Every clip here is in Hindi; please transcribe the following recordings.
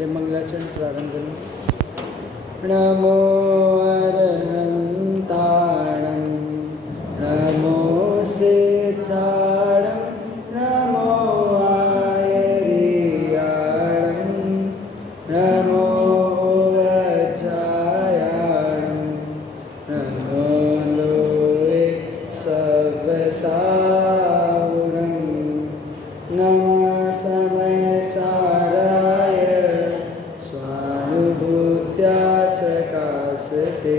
चलिए मंगलाचरण प्रारंभ करें। नमो अरहंताणं नमो सिद्धाणं नमो आयर्याणं नमो वज्रायाणं नमो लोये सवसावुणं नमः समयसाराय स्वानुभूत्या चकासते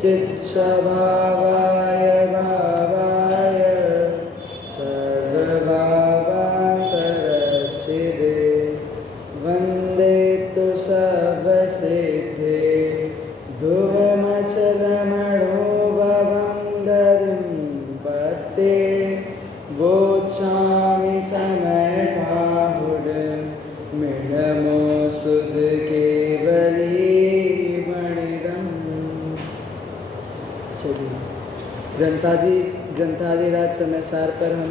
चित्स्वभावाय भावाय सर्वभावान्तरच्छिदे वन्दे तु सर्वसिद्धे ध्रुवमचलमणोभवं गतिं पत्ते गोच्छामि समयबाहुड मृणमो सुध केवली मणिदम। चलिए ग्रंथादिराज समयसार पर हम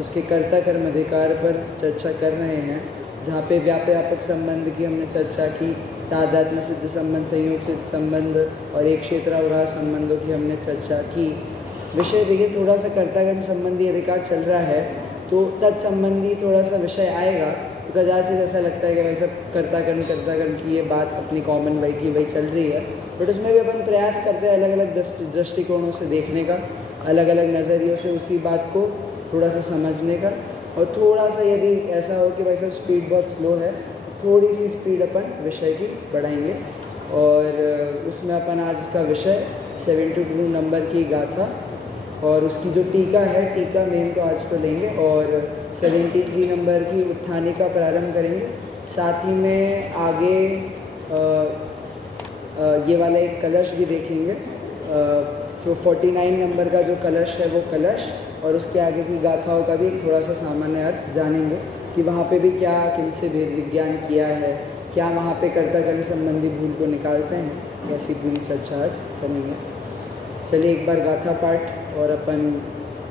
उसके कर्ता कर्म अधिकार पर चर्चा कर रहे हैं, जहाँ पे व्यापक संबंध की हमने चर्चा की, तादात्म्य सिद्ध संबंध, संयोग सिद्ध संबंध और एक क्षेत्रावगाह संबंधों की हमने चर्चा की। विषय देखिए थोड़ा सा कर्ताकर्म संबंधी अधिकार चल रहा है तो तत्संबंधी थोड़ा सा विषय आएगा, तो कदाचित ऐसा लगता है कि भाई सब कर्ताकर्म की ये बात अपनी कॉमन वही की वही चल रही है, बट उसमें भी अपन प्रयास करते हैं अलग अलग दृष्टिकोणों से देखने का, अलग अलग नज़रियों से उसी बात को थोड़ा सा समझने का। और थोड़ा सा यदि ऐसा हो कि भाई सब स्पीड बहुत स्लो है, थोड़ी सी स्पीड अपन विषय की बढ़ाएंगे और उसमें अपन आज का विषय 72 नंबर की गाथा और उसकी जो टीका है, टीका मेन तो आज तो लेंगे और 73 नंबर की उत्थानिका प्रारंभ करेंगे। साथ ही में आगे ये वाला एक कलश भी देखेंगे, तो 49 नंबर का जो कलश है वो कलश और उसके आगे की गाथाओं का भी थोड़ा सा सामान्य अर्थ जानेंगे कि वहाँ पे भी क्या किनसे भेद विज्ञान किया है, क्या वहाँ पे कर्ताकर्म संबंधी भूल को निकालते हैं, ऐसी पूरी चर्चा आज करेंगे। चलिए एक बार गाथा पाठ और अपन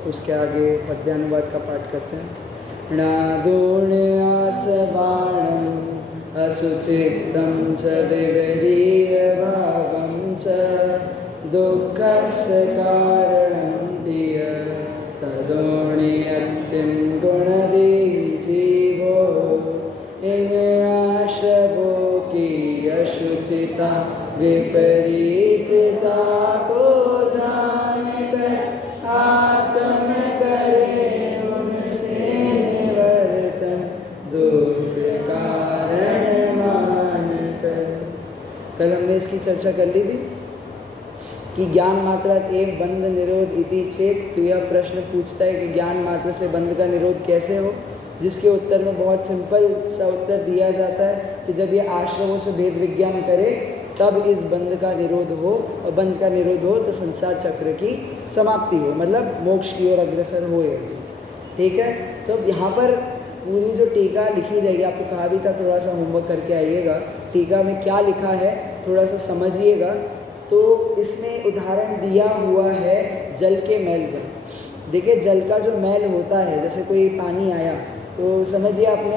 उसके आगे पद्यानुवाद का पाठ करते हैं। नादोण्यासबाणं असुचित्तं च विवरीयभावं च दुःखस्य कारणं दिय तदोण्यत्तिं गुणदी जीवो इनयाशवो की अशुचिता विपरीतता को जाने पर आत्म करे उनसे निवर्तन दुख कारण मानकर। कल हमने इसकी चर्चा कर ली थी कि ज्ञान मात्रा एव बंध निरोध इति चेत। तो यह प्रश्न पूछता है कि ज्ञान मात्र से बंध का निरोध कैसे हो, जिसके उत्तर में बहुत सिंपल सा उत्तर दिया जाता है कि जब ये आश्रमों से भेद विज्ञान करे तब इस बंध का निरोध हो, और बंध का निरोध हो तो संसार चक्र की समाप्ति हो, मतलब मोक्ष की ओर अग्रसर हो। ठीक है, तो यहाँ पर पूरी जो टीका लिखी जाएगी, आपको कहा भी था थोड़ा सा होमवर्क करके आइएगा, टीका में क्या लिखा है थोड़ा सा समझिएगा। तो इसमें उदाहरण दिया हुआ है जल के मैल का। देखिए जल का जो मैल होता है, जैसे कोई पानी आया तो समझिए आपने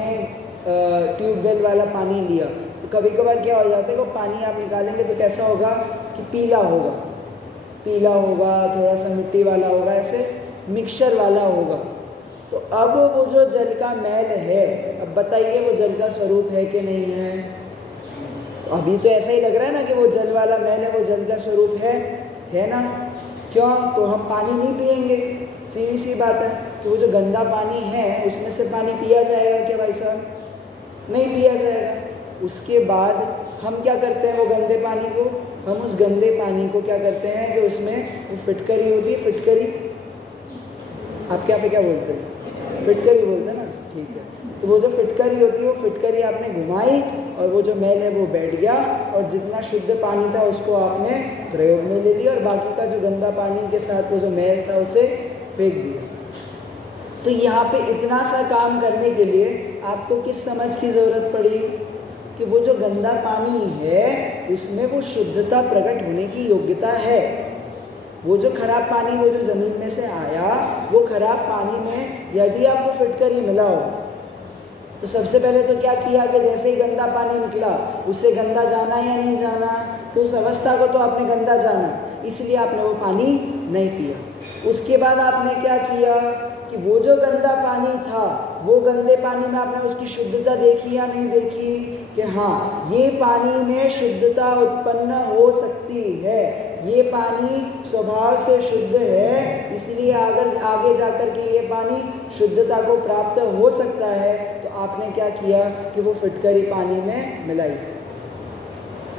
ट्यूबवेल वाला पानी लिया, तो कभी कभार क्या हो जाता है वो पानी आप निकालेंगे तो कैसा होगा कि पीला होगा, थोड़ा सा मिट्टी वाला होगा, ऐसे मिक्सचर वाला होगा। तो अब वो जो जल का मैल है, अब बताइए वो जल का स्वरूप है कि नहीं है? तो अभी तो ऐसा ही लग रहा है ना कि वो जल वाला मैल है, वो जल का स्वरूप है ना? क्यों? तो हम पानी नहीं पिएंगे, सीधी सी बात है। तो वो जो गंदा पानी है उसमें से पानी पिया जाएगा क्या भाई साहब? नहीं पिया जाएगा। उसके बाद हम क्या करते हैं, वो गंदे पानी को, हम उस गंदे पानी को क्या करते हैं कि उसमें वो फिटकरी होती है, फिटकरी आपके यहाँ पे क्या बोलते हैं? फिटकरी बोलते हैं ना, ठीक है। तो वो जो फिटकरी होती है, वो फिटकरी आपने घुमाई और वो जो मैल है वो बैठ गया, और जितना शुद्ध पानी था उसको आपने प्रयोग में ले लिया और बाकी का जो गंदा पानी के साथ वो जो मैल था उसे फेंक दिया। तो यहाँ पे इतना सा काम करने के लिए आपको किस समझ की ज़रूरत पड़ी कि वो जो गंदा पानी है उसमें वो शुद्धता प्रकट होने की योग्यता है। वो जो खराब पानी वो जो ज़मीन में से आया, वो खराब पानी में यदि आपको फिटकरी मिलाओ तो सबसे पहले तो क्या किया कि जैसे ही गंदा पानी निकला उससे गंदा जाना या नहीं जाना, तो उस अवस्था को तो आपने गंदा जाना, इसलिए आपने वो पानी नहीं पिया। उसके बाद आपने क्या किया कि वो जो गंदा पानी था वो गंदे पानी में आपने उसकी शुद्धता देखी या नहीं देखी कि हाँ ये पानी में शुद्धता उत्पन्न हो सकती है, ये पानी स्वभाव से शुद्ध है, इसलिए अगर आगे जाकर के ये पानी शुद्धता को प्राप्त हो सकता है। तो आपने क्या किया कि वो फिटकरी पानी में मिलाई।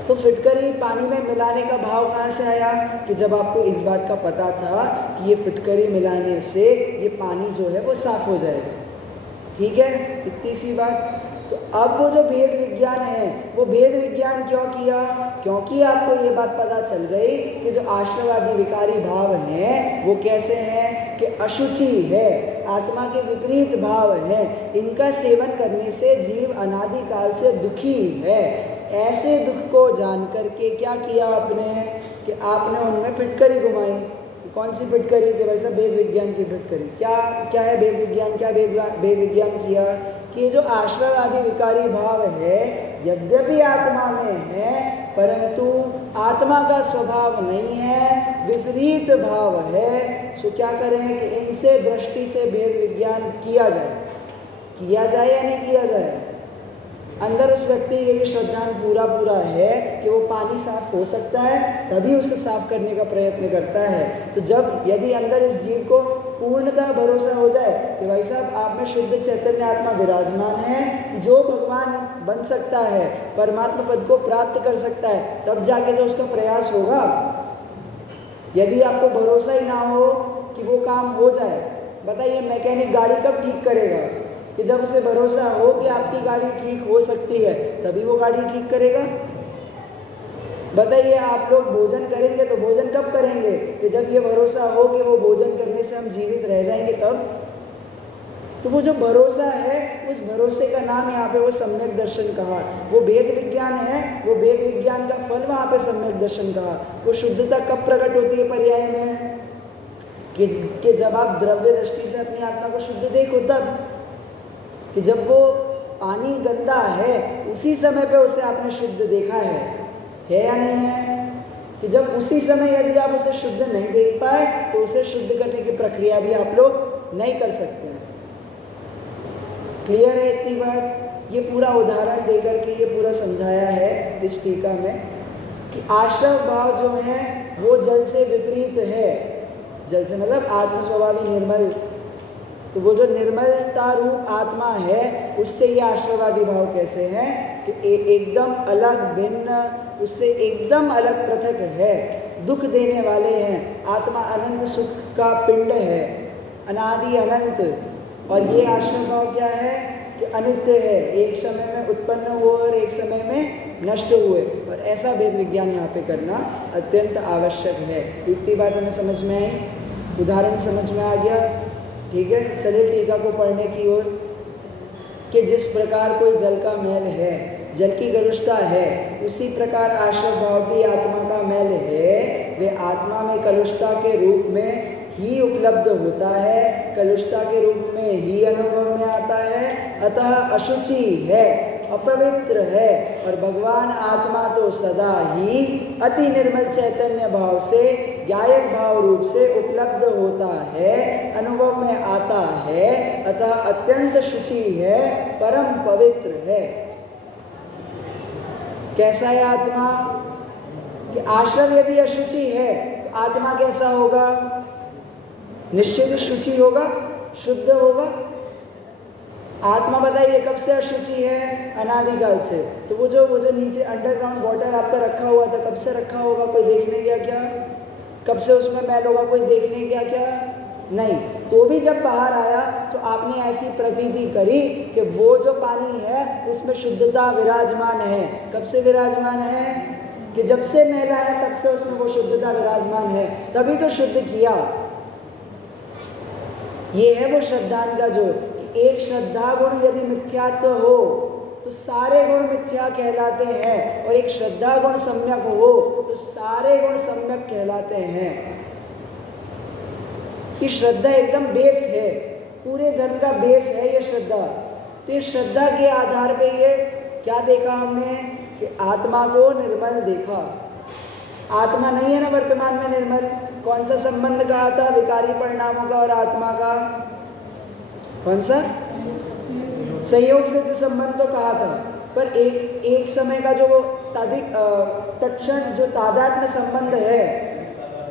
तो फिटकरी पानी में मिलाने का भाव कहाँ से आया कि जब आपको इस बात का पता था कि ये फिटकरी मिलाने से ये पानी जो है वो साफ हो जाएगा। ठीक है, इतनी सी बात। तो अब वो जो भेद विज्ञान है वो भेद विज्ञान क्यों किया, क्योंकि आपको ये बात पता चल गई कि जो आश्रयवादी विकारी भाव हैं वो कैसे हैं कि अशुचि है, आत्मा के विपरीत भाव हैं, इनका सेवन करने से जीव अनादि काल से दुखी है। ऐसे दुख को जान करके क्या किया आपने कि आपने उनमें फिटकरी घुमाई। कौन सी फिटकरी कि भाई साहब भेद विज्ञान की फिटकरी। क्या है भेद विज्ञान, क्या भेद विज्ञान किया कि ये जो आश्रयवादी विकारी भाव है यद्यपि आत्मा में है परंतु आत्मा का स्वभाव नहीं है, विपरीत भाव है। सो क्या करें कि इनसे दृष्टि से भेद विज्ञान किया जाए या नहीं किया जाए। अंदर उस व्यक्ति ये भी श्रद्धान पूरा है कि वो पानी साफ हो सकता है, तभी उसे साफ करने का प्रयत्न करता है। तो जब यदि अंदर इस जीव को पूर्णतः भरोसा हो जाए कि भाई साहब आप में शुद्ध चैतन्य आत्मा विराजमान है जो भगवान बन सकता है, परमात्मा पद को प्राप्त कर सकता है, तब जाके तो उसका प्रयास होगा। यदि आपको भरोसा ही ना हो कि वो काम हो जाए, बताइए मैकेनिक गाड़ी कब ठीक करेगा कि जब उसे भरोसा हो कि आपकी गाड़ी ठीक हो सकती है तभी वो गाड़ी ठीक करेगा। बताइए आप लोग भोजन करेंगे तो भोजन कब करेंगे कि जब ये भरोसा हो कि वो भोजन करने से हम जीवित रह जाएंगे तब। तो वो जो भरोसा है उस भरोसे का नाम यहाँ पे वो सम्यक दर्शन कहा। वो भेद विज्ञान है, वो भेद विज्ञान का फल वहाँ पे सम्यक दर्शन कहा। वो शुद्धता कब प्रकट होती है पर्याय में कि जब आप द्रव्य दृष्टि से अपनी आत्मा को शुद्ध देखो, तब कि जब वो पानी गंदा है उसी समय पे उसे आपने शुद्ध देखा है या नहीं है, कि जब उसी समय यदि आप उसे शुद्ध नहीं देख पाए तो उसे शुद्ध करने की प्रक्रिया भी आप लोग नहीं कर सकते हैं। क्लियर है इतनी बात। ये पूरा उदाहरण देकर के ये पूरा समझाया है इस टीका में कि आश्रव भाव जो है वो जल से विपरीत है। जल से मतलब आत्म स्वभावी निर्मल, तो वो जो निर्मलता रूप आत्मा है उससे ये आश्रयवादी भाव कैसे हैं कि एकदम अलग भिन्न, उससे एकदम अलग पृथक है, दुख देने वाले हैं। आत्मा अनंत सुख का पिंड है, अनादि अनंत। और ये आश्रय भाव क्या है कि अनित्य है, एक समय में उत्पन्न हुए और एक समय में नष्ट हुए। और ऐसा भेद विज्ञान यहाँ पे करना अत्यंत आवश्यक है। इतनी बात हमें समझ में आई, उदाहरण समझ में आ गया। ठीक है, चलिए टीका को पढ़ने की ओर। कि जिस प्रकार कोई जल का मैल है, जल की कलुषता है, उसी प्रकार आश्रय भाव भी आत्मा का मैल है। वे आत्मा में कलुषता के रूप में ही उपलब्ध होता है, कलुषता के रूप में ही अनुभव में आता है, अतः अशुचि है, अपवित्र है। और भगवान आत्मा तो सदा ही अति निर्मल चैतन्य भाव से ज्ञायक भाव रूप से उपलब्ध होता है, अनुभव में आता है, अतः अत्यंत शुचि है, परम पवित्र है। कैसा है आत्मा कि आश्रय यदि अशुचि है तो आत्मा कैसा होगा? निश्चित शुचि होगा, शुद्ध होगा। आत्मा बताइए कब से अशुचि है? अनादिकाल से। तो वो जो नीचे अंडरग्राउंड वाटर आपका रखा हुआ था, कब से रखा होगा? कोई देखने गया क्या? कब से उसमें मैल होगा? कोई देखने गया क्या? नहीं। तो भी जब बाहर आया तो आपने ऐसी प्रतीति करी कि वो जो पानी है उसमें शुद्धता विराजमान है। कब से विराजमान है? कि जब से मैला है तब से उसमें वो शुद्धता विराजमान है, तभी तो शुद्ध किया। ये है वो श्रद्धान का जो एक श्रद्धा गुण यदि मिथ्यात्व हो तो सारे गुण मिथ्या कहलाते हैं, और एक श्रद्धा गुण सम्यक हो तो सारे गुण सम्यक कहलाते हैं। कि श्रद्धा एकदम बेस है, पूरे धर्म का बेस है ये श्रद्धा। तो ये श्रद्धा के आधार पे ये क्या देखा हमने कि आत्मा को निर्मल देखा। आत्मा नहीं है ना वर्तमान में निर्मल। कौन सा संबंध कहा था विकारी परिणामों का और आत्मा का? कौन सा? संयोग सिद्ध संबंध तो कहा था, पर एक समय का जो तत्क्षण जो तादात्म्य संबंध है,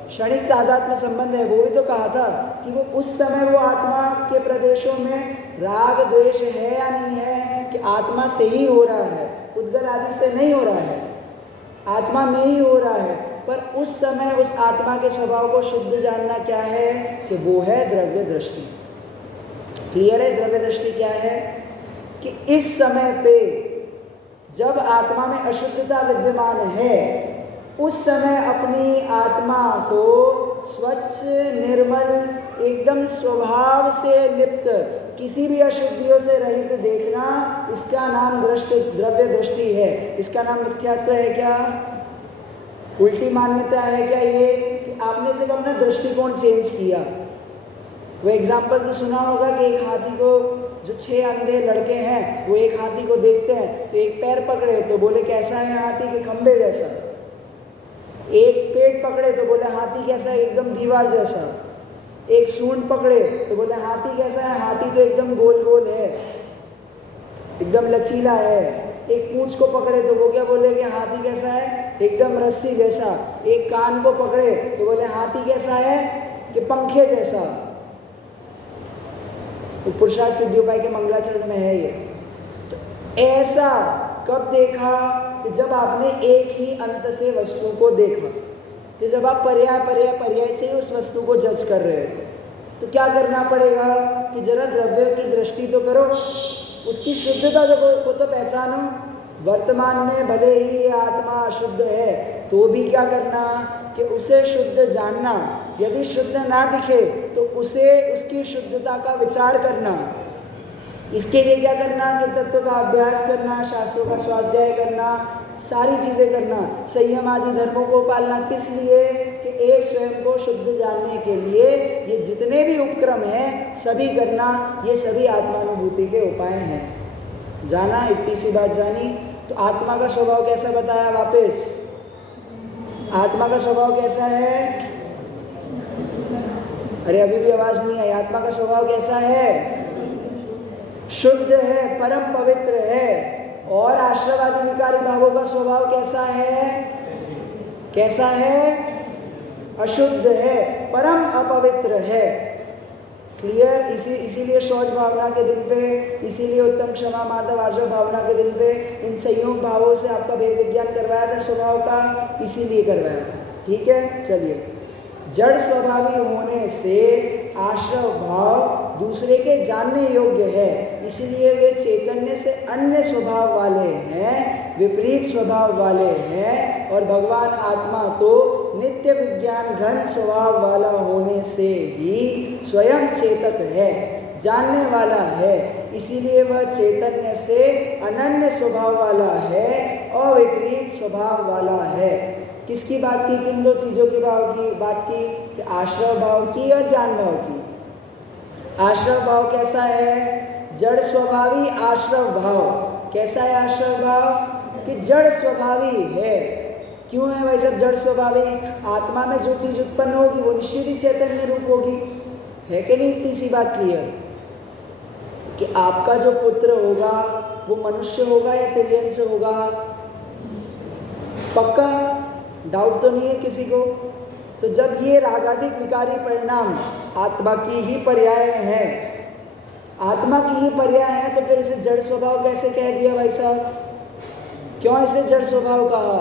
क्षणिक तादात्म्य संबंध है, वो भी तो कहा था कि वो उस समय वो आत्मा के प्रदेशों में राग द्वेष है या नहीं है, कि आत्मा से ही हो रहा है, उद्गल आदि से नहीं हो रहा है, आत्मा में ही हो रहा है। पर उस समय उस आत्मा के स्वभाव को शुद्ध जानना क्या है कि वो है द्रव्य दृष्टि। क्लियर है? द्रव्य दृष्टि क्या है कि इस समय पे जब आत्मा में अशुद्धता विद्यमान है, उस समय अपनी आत्मा को स्वच्छ निर्मल एकदम स्वभाव से लिप्त किसी भी अशुद्धियों से रहित देखना, इसका नाम द्रव्य दृष्टि है। इसका नाम मिथ्यात्व है क्या? उल्टी मान्यता है क्या ये कि आपने सिर्फ अपना दृष्टिकोण चेंज किया? वो एग्जाम्पल तो सुना होगा कि एक हाथी को, जो 6 अंधे लड़के हैं वो एक हाथी को देखते हैं तो एक पैर पकड़े तो बोले कैसा है हाथी के खंबे जैसा, एक पेट पकड़े तो बोले हाथी कैसा है एकदम दीवार जैसा, एक सूंड पकड़े तो बोले हाथी कैसा है, हाथी तो एकदम गोल गोल है, एकदम लचीला है। एक पूंछ को पकड़े तो वो क्या बोले कि हाथी कैसा है, एकदम रस्सी जैसा। एक कान को पकड़े तो बोले हाथी कैसा है कि पंखे जैसा। तो पुरुषार्थ सिद्धि उपाय के मंगलाचरण में है ये। तो ऐसा कब देखा कि जब आपने एक ही अंत से वस्तु को देखा, कि जब आप पर्याय से उस वस्तु को जज कर रहे हो, तो क्या करना पड़ेगा कि जरा द्रव्यों की दृष्टि तो करो, उसकी शुद्धता को तो पहचानो। वर्तमान में भले ही आत्मा अशुद्ध है तो भी क्या करना कि उसे शुद्ध जानना। यदि शुद्ध ना दिखे तो उसे उसकी शुद्धता का विचार करना। इसके लिए क्या करना कि तत्व का अभ्यास करना, शास्त्रों का स्वाध्याय करना, सारी चीज़ें करना, संयम आदि धर्मों को पालना। किस लिए कि एक स्वयं को शुद्ध जानने के लिए ये जितने भी उपक्रम हैं सभी करना, ये सभी आत्मानुभूति के उपाय हैं। जाना, इतनी सी बात जानी। तो आत्मा का स्वभाव कैसा बताया वापस? आत्मा का स्वभाव कैसा है? अरे अभी भी आवाज नहीं आई। आत्मा का स्वभाव कैसा है? शुद्ध है, परम पवित्र है। और आश्रवादी विकारी भावों का स्वभाव कैसा है? कैसा है? अशुद्ध है, परम अपवित्र है। क्लियर? इसीलिए शौच भावना के दिन पे, इसीलिए उत्तम क्षमा माधव आर्जव भावना के दिन पे इन संयोग भावों से आपका भेद विज्ञान करवाया था स्वभाव का, इसीलिए करवाया था। ठीक है, चलिए। जड़ स्वभावी होने से आश्रव भाव दूसरे के जानने योग्य है, इसलिए वे चैतन्य से अन्य स्वभाव वाले हैं, विपरीत स्वभाव वाले हैं। और भगवान आत्मा तो नित्य विज्ञान घन स्वभाव वाला होने से ही स्वयं चेतक है, जानने वाला है, इसीलिए वह चैतन्य से अनन्य स्वभाव वाला है और विपरीत स्वभाव वाला है। किसकी बात की? किन दो चीज़ों की बात की कि आश्रव भाव की और ज्ञान भाव की। आश्रव भाव कैसा है? जड़ स्वभावी आश्रव भाव। कैसा है आश्रव भाव? कि जड़ स्वभावी है। क्यों है भाई सब जड़ स्वभावी? आत्मा में जो चीज़ उत्पन्न होगी वो निश्चित ही चैतन्य रूप होगी, है कि नहीं? इतनी सी बात क्लियर कि आपका जो पुत्र होगा वो मनुष्य होगा या तिर्यंश होगा? पक्का? डाउट तो नहीं है किसी को? तो जब ये रागादिक विकारी परिणाम आत्मा की ही पर्याय हैं, आत्मा की ही पर्याय हैं, तो फिर इसे जड़ स्वभाव कैसे कह दिया भाई साहब? क्यों इसे जड़ स्वभाव कहा?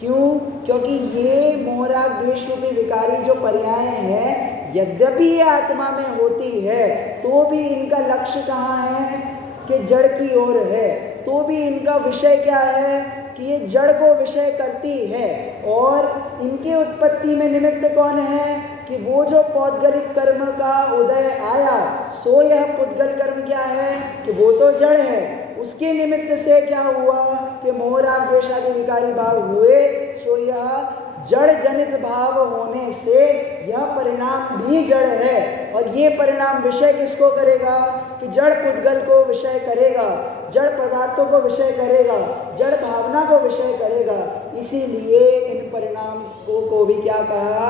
क्यों? क्योंकि ये मोहराग द्वेष रूपी विकारी जो पर्याय हैं, यद्यपि ये आत्मा में होती है तो भी इनका लक्ष्य कहाँ है? कि जड़ की ओर है। तो भी इनका विषय क्या है? कि ये जड़ को विषय करती है। और इनके उत्पत्ति में निमित्त कौन है? कि वो जो पौद्गलिक कर्म का उदय आया, सो यह पुद्गल कर्म क्या है? कि वो तो जड़ है। उसके निमित्त से क्या हुआ कि मोहराग द्वेष आदि विकारी भाव हुए, सो यह जड़ जनित भाव होने से यह परिणाम भी जड़ है, और ये परिणाम विषय किसको करेगा कि जड़ पुद्गल को विषय करेगा, जड़ पदार्थों को विषय करेगा, जड़ भावना को विषय करेगा। इसीलिए इन परिणामों को भी क्या कहा,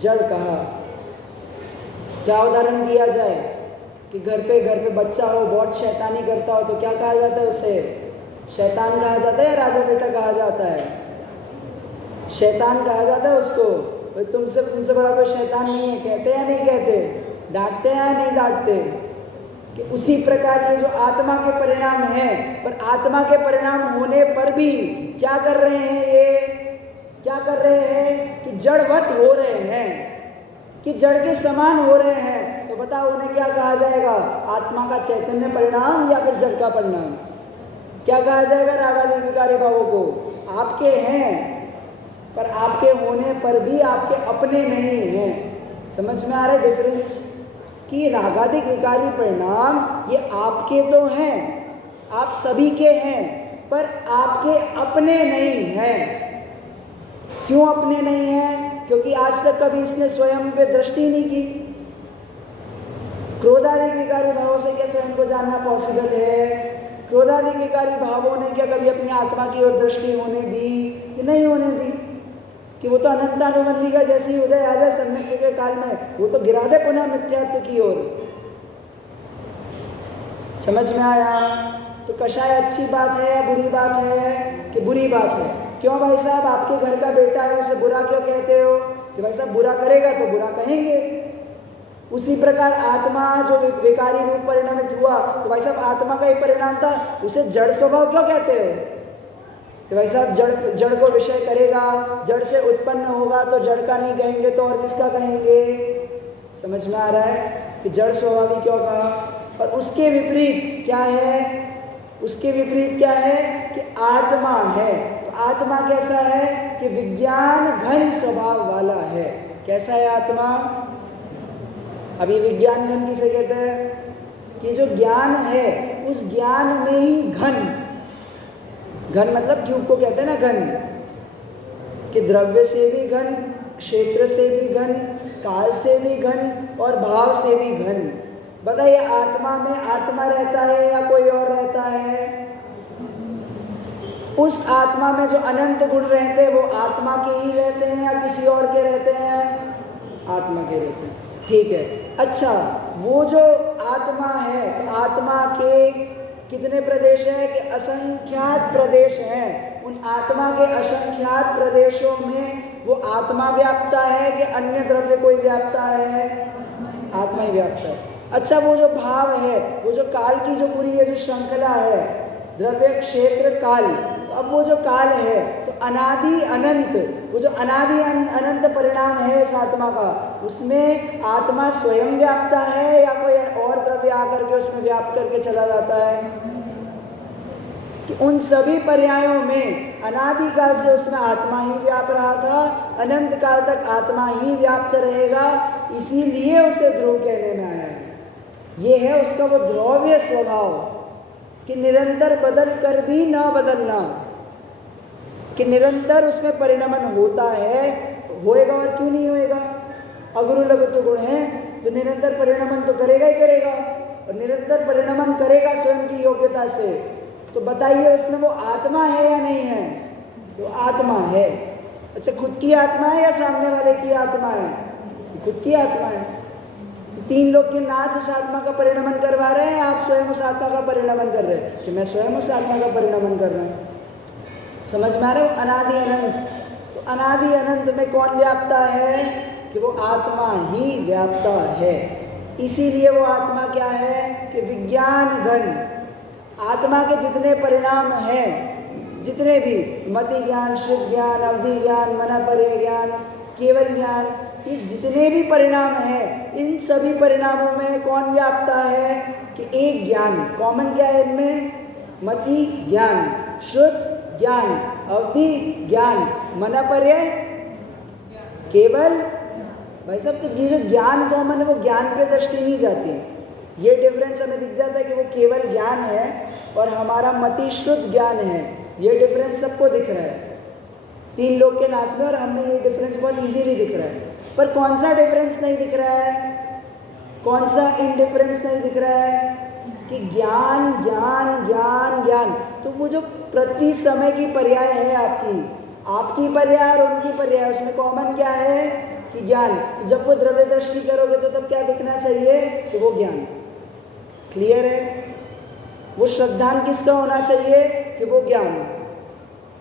जड़ कहा। क्या उदाहरण दिया जाए कि घर पे बच्चा हो, बहुत शैतानी करता हो, तो क्या कहा जाता है उसे, शैतान कहा जाता है या राजा बेटा कहा जाता है, शैतान कहा जाता है उसको। भाई तुमसे बड़ा कोई शैतान नहीं है, कहते या नहीं कहते, डांटते हैं या नहीं डांटते। कि उसी प्रकार ये जो आत्मा के परिणाम हैं, पर आत्मा के परिणाम होने पर भी क्या कर रहे हैं, ये क्या कर रहे हैं कि जड़वत हो रहे हैं, कि जड़ के समान हो रहे हैं। तो बताओ उन्हें क्या कहा जाएगा, आत्मा का चैतन्य परिणाम या फिर जड़ का परिणाम, क्या कहा जाएगा रागादि विकारी भावों को, आपके हैं पर आपके होने पर भी आपके अपने नहीं हैं। समझ में आ रहा है डिफरेंस, कि रागादिक विकारी परिणाम ये आपके तो हैं, आप सभी के हैं, पर आपके अपने नहीं हैं। क्यों अपने नहीं हैं, क्योंकि आज तक कभी इसने स्वयं पे दृष्टि नहीं की। क्रोधादिक विकारी भावों से क्या स्वयं को जानना पॉसिबल है, क्रोधादिक विकारी भावों ने क्या कभी अपनी आत्मा की ओर दृष्टि होने दी कि नहीं होने दी, कि वो तो अनंतानुबंधी का जैसे ही उदय आ जाए सम्यक के काल में वो तो गिरा दे पुनः मिथ्यात्व की ओर। समझ में आया। तो कषाय अच्छी बात है या बुरी बात है, कि बुरी बात है। क्यों भाई साहब, आपके घर का बेटा है, उसे बुरा क्यों कहते हो, कि भाई साहब बुरा करेगा तो बुरा कहेंगे। उसी प्रकार आत्मा जो विकारी रूप परिणमित हुआ, तो भाई साहब आत्मा का ही परिणाम था, उसे जड़ स्वभाव क्यों कहते हो, कि भाई साहब जड़ को विषय करेगा, जड़ से उत्पन्न होगा, तो जड़ का नहीं कहेंगे तो और किसका कहेंगे। समझ में आ रहा है कि जड़ स्वभावी क्यों कहा। और उसके विपरीत क्या है, उसके विपरीत क्या है कि आत्मा है। तो आत्मा कैसा है कि विज्ञान घन स्वभाव वाला है। कैसा है आत्मा, अभी विज्ञान घन किसे कहते हैं, कि जो ज्ञान है उस ज्ञान में ही घन, घन मतलब क्यूब को कहते हैं ना घन, कि द्रव्य से भी घन, क्षेत्र से भी घन, काल से भी घन और भाव से भी घन। बताइए आत्मा में आत्मा रहता है या कोई और रहता है। उस आत्मा में जो अनंत गुण रहते हैं वो आत्मा के ही रहते हैं या किसी और के रहते हैं, आत्मा के रहते हैं। ठीक है, अच्छा वो जो आत्मा है, तो आत्मा के कितने प्रदेश हैं, कि असंख्यात प्रदेश हैं। उन आत्मा के असंख्यात प्रदेशों में वो आत्मा व्याप्ता है कि अन्य द्रव्य कोई व्याप्ता है, आत्मा ही व्याप्ता है। अच्छा वो जो भाव है, वो जो काल की जो पूरी ये जो श्रृंखला है, द्रव्य क्षेत्र काल, तो अब वो जो काल है तो अनादि अनंत, वो जो अनादि अनंत परिणाम है इस आत्मा का, उसमें आत्मा स्वयं व्याप्ता है या कोई और द्रव्य आकर के उसमें व्याप्त करके चला जाता है। कि उन सभी पर्यायों में अनादि काल से उसमें आत्मा ही व्याप रहा था, अनंत काल तक आत्मा ही व्याप्त रहेगा, इसीलिए उसे ध्रुव कहने में आया है। ये है उसका वो ध्रुवीय स्वभाव, कि निरंतर बदल कर भी ना बदलना, कि निरंतर उसमें परिणमन होता है, होएगा और क्यों नहीं होएगा। अगुरु लघु गुण है तो निरंतर परिणमन तो करेगा ही करेगा, और निरंतर परिणमन करेगा स्वयं की योग्यता से। तो बताइए उसमें वो आत्मा है या नहीं है, वो आत्मा है। अच्छा खुद की आत्मा है या सामने वाले की आत्मा है, खुद की आत्मा है। तीन लोग के नाथ उस आत्मा का परिणमन करवा रहे हैं, आप स्वयं उस आत्मा का परिणमन कर रहे हैं, कि मैं स्वयं उस आत्मा का परिणमन कर रहा हूँ। समझ में आ रहा है। अनादि अनंत, तो अनादि अनंत में कौन व्याप्ता है, कि वो आत्मा ही व्याप्ता है। इसीलिए वो आत्मा क्या है कि विज्ञान घन, आत्मा के जितने परिणाम हैं, जितने भी मति ज्ञान, शुद्ध ज्ञान, अवधि ज्ञान, मनपर्य ज्ञान, केवल ज्ञान, ये जितने भी परिणाम हैं, इन सभी परिणामों में कौन व्याप्ता है कि एक ज्ञान। कॉमन क्या है इनमें, मति ज्ञान, शुद्ध ज्ञान, अवधि ज्ञान, मनपर्य केवल। भाई साहब तो ये जो ज्ञान कॉमन है वो ज्ञान पे दृष्टि नहीं जाती, ये डिफरेंस हमें दिख जाता है कि वो केवल ज्ञान है और हमारा मति शुद्ध ज्ञान है, ये डिफरेंस सबको दिख रहा है। तीन लोग के नाक में और हमें ये डिफरेंस बहुत इजीली दिख रहा है। पर कौन सा डिफरेंस नहीं दिख रहा है, कौन सा इनडिफरेंस नहीं दिख रहा है कि ज्ञान ज्ञान ज्ञान ज्ञान। तो वो जो प्रति समय की पर्याय है, आपकी पर्याय और उनकी पर्याय, उसमें कॉमन क्या है कि ज्ञान। जब वो द्रव्य दृष्टि करोगे तो तब क्या दिखना चाहिए कि वो ज्ञान। क्लियर है? वो श्रद्धान किसका होना चाहिए कि वो ज्ञान।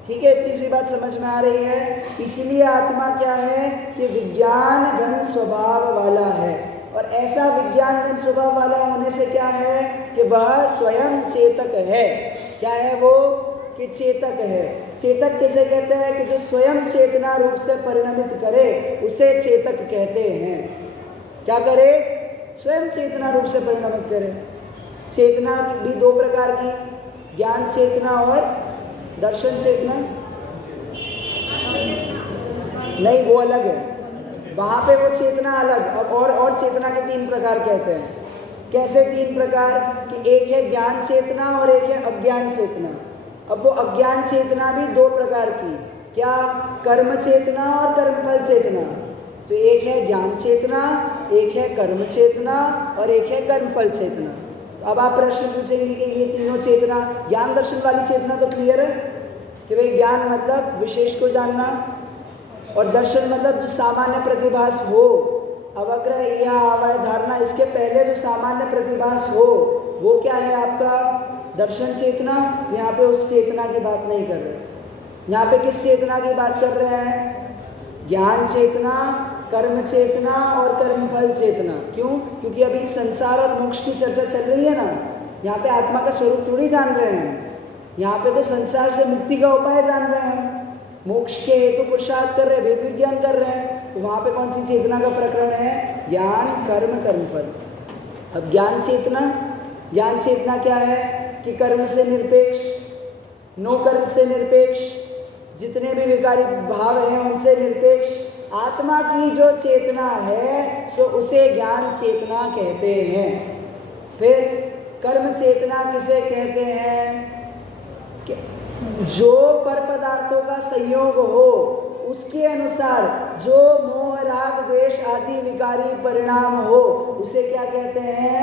ठीक है, इतनी सी बात समझ में आ रही है। इसीलिए आत्मा क्या है कि विज्ञान घन स्वभाव वाला है, और ऐसा विज्ञान घन स्वभाव वाला होने से क्या है कि वह स्वयं चेतक है। क्या है वो कि चेतक है। चेतक किसे कहते हैं कि जो स्वयं चेतना रूप से परिणमित करे उसे चेतक कहते हैं। क्या करे? स्वयं चेतना रूप से परिणमित करे। चेतना भी दो प्रकार की, ज्ञान चेतना और दर्शन चेतना। नहीं, वो अलग है, वहाँ पे वो चेतना अलग। और चेतना के तीन प्रकार कहते हैं। कैसे तीन प्रकार कि एक है ज्ञान चेतना और एक है अज्ञान चेतना। अब वो अज्ञान चेतना भी दो प्रकार की, क्या? कर्म चेतना और कर्मफल चेतना। तो एक है ज्ञान चेतना, एक है कर्म चेतना और एक है कर्मफल चेतना। अब आप प्रश्न पूछेंगे कि ये तीनों चेतना, ज्ञान दर्शन वाली चेतना तो क्लियर है कि भाई ज्ञान मतलब विशेष को जानना, और दर्शन मतलब जो सामान्य प्रतिभास हो, अवग्रह या अवय धारणा, इसके पहले जो सामान्य प्रतिभास हो वो क्या है आपका दर्शन चेतना। यहाँ पे उस चेतना की बात नहीं कर रहे, यहाँ पे किस चेतना की बात कर रहे हैं? ज्ञान चेतना, कर्म चेतना और कर्मफल चेतना। क्यों? क्योंकि अभी संसार और मोक्ष की चर्चा चल रही है ना। यहाँ पे आत्मा का स्वरूप थोड़ी जान रहे हैं, यहाँ पे तो संसार से मुक्ति का उपाय जान रहे हैं, मोक्ष के हेतु पुरुषार्थ कर रहे हैं, वेद विज्ञान कर रहे हैं। तो वहाँ पे कौन सी चेतना का प्रकरण है? ज्ञान कर्म कर्मफल। अब ज्ञान चेतना क्या है कि कर्म से निरपेक्ष, नो कर्म से निरपेक्ष, जितने भी विकारी भाव हैं उनसे निरपेक्ष आत्मा की जो चेतना है सो उसे ज्ञान चेतना कहते हैं। फिर कर्म चेतना किसे कहते हैं कि जो पर पदार्थों का संयोग हो उसके अनुसार जो मोह राग द्वेष आदि विकारी परिणाम हो उसे क्या कहते हैं?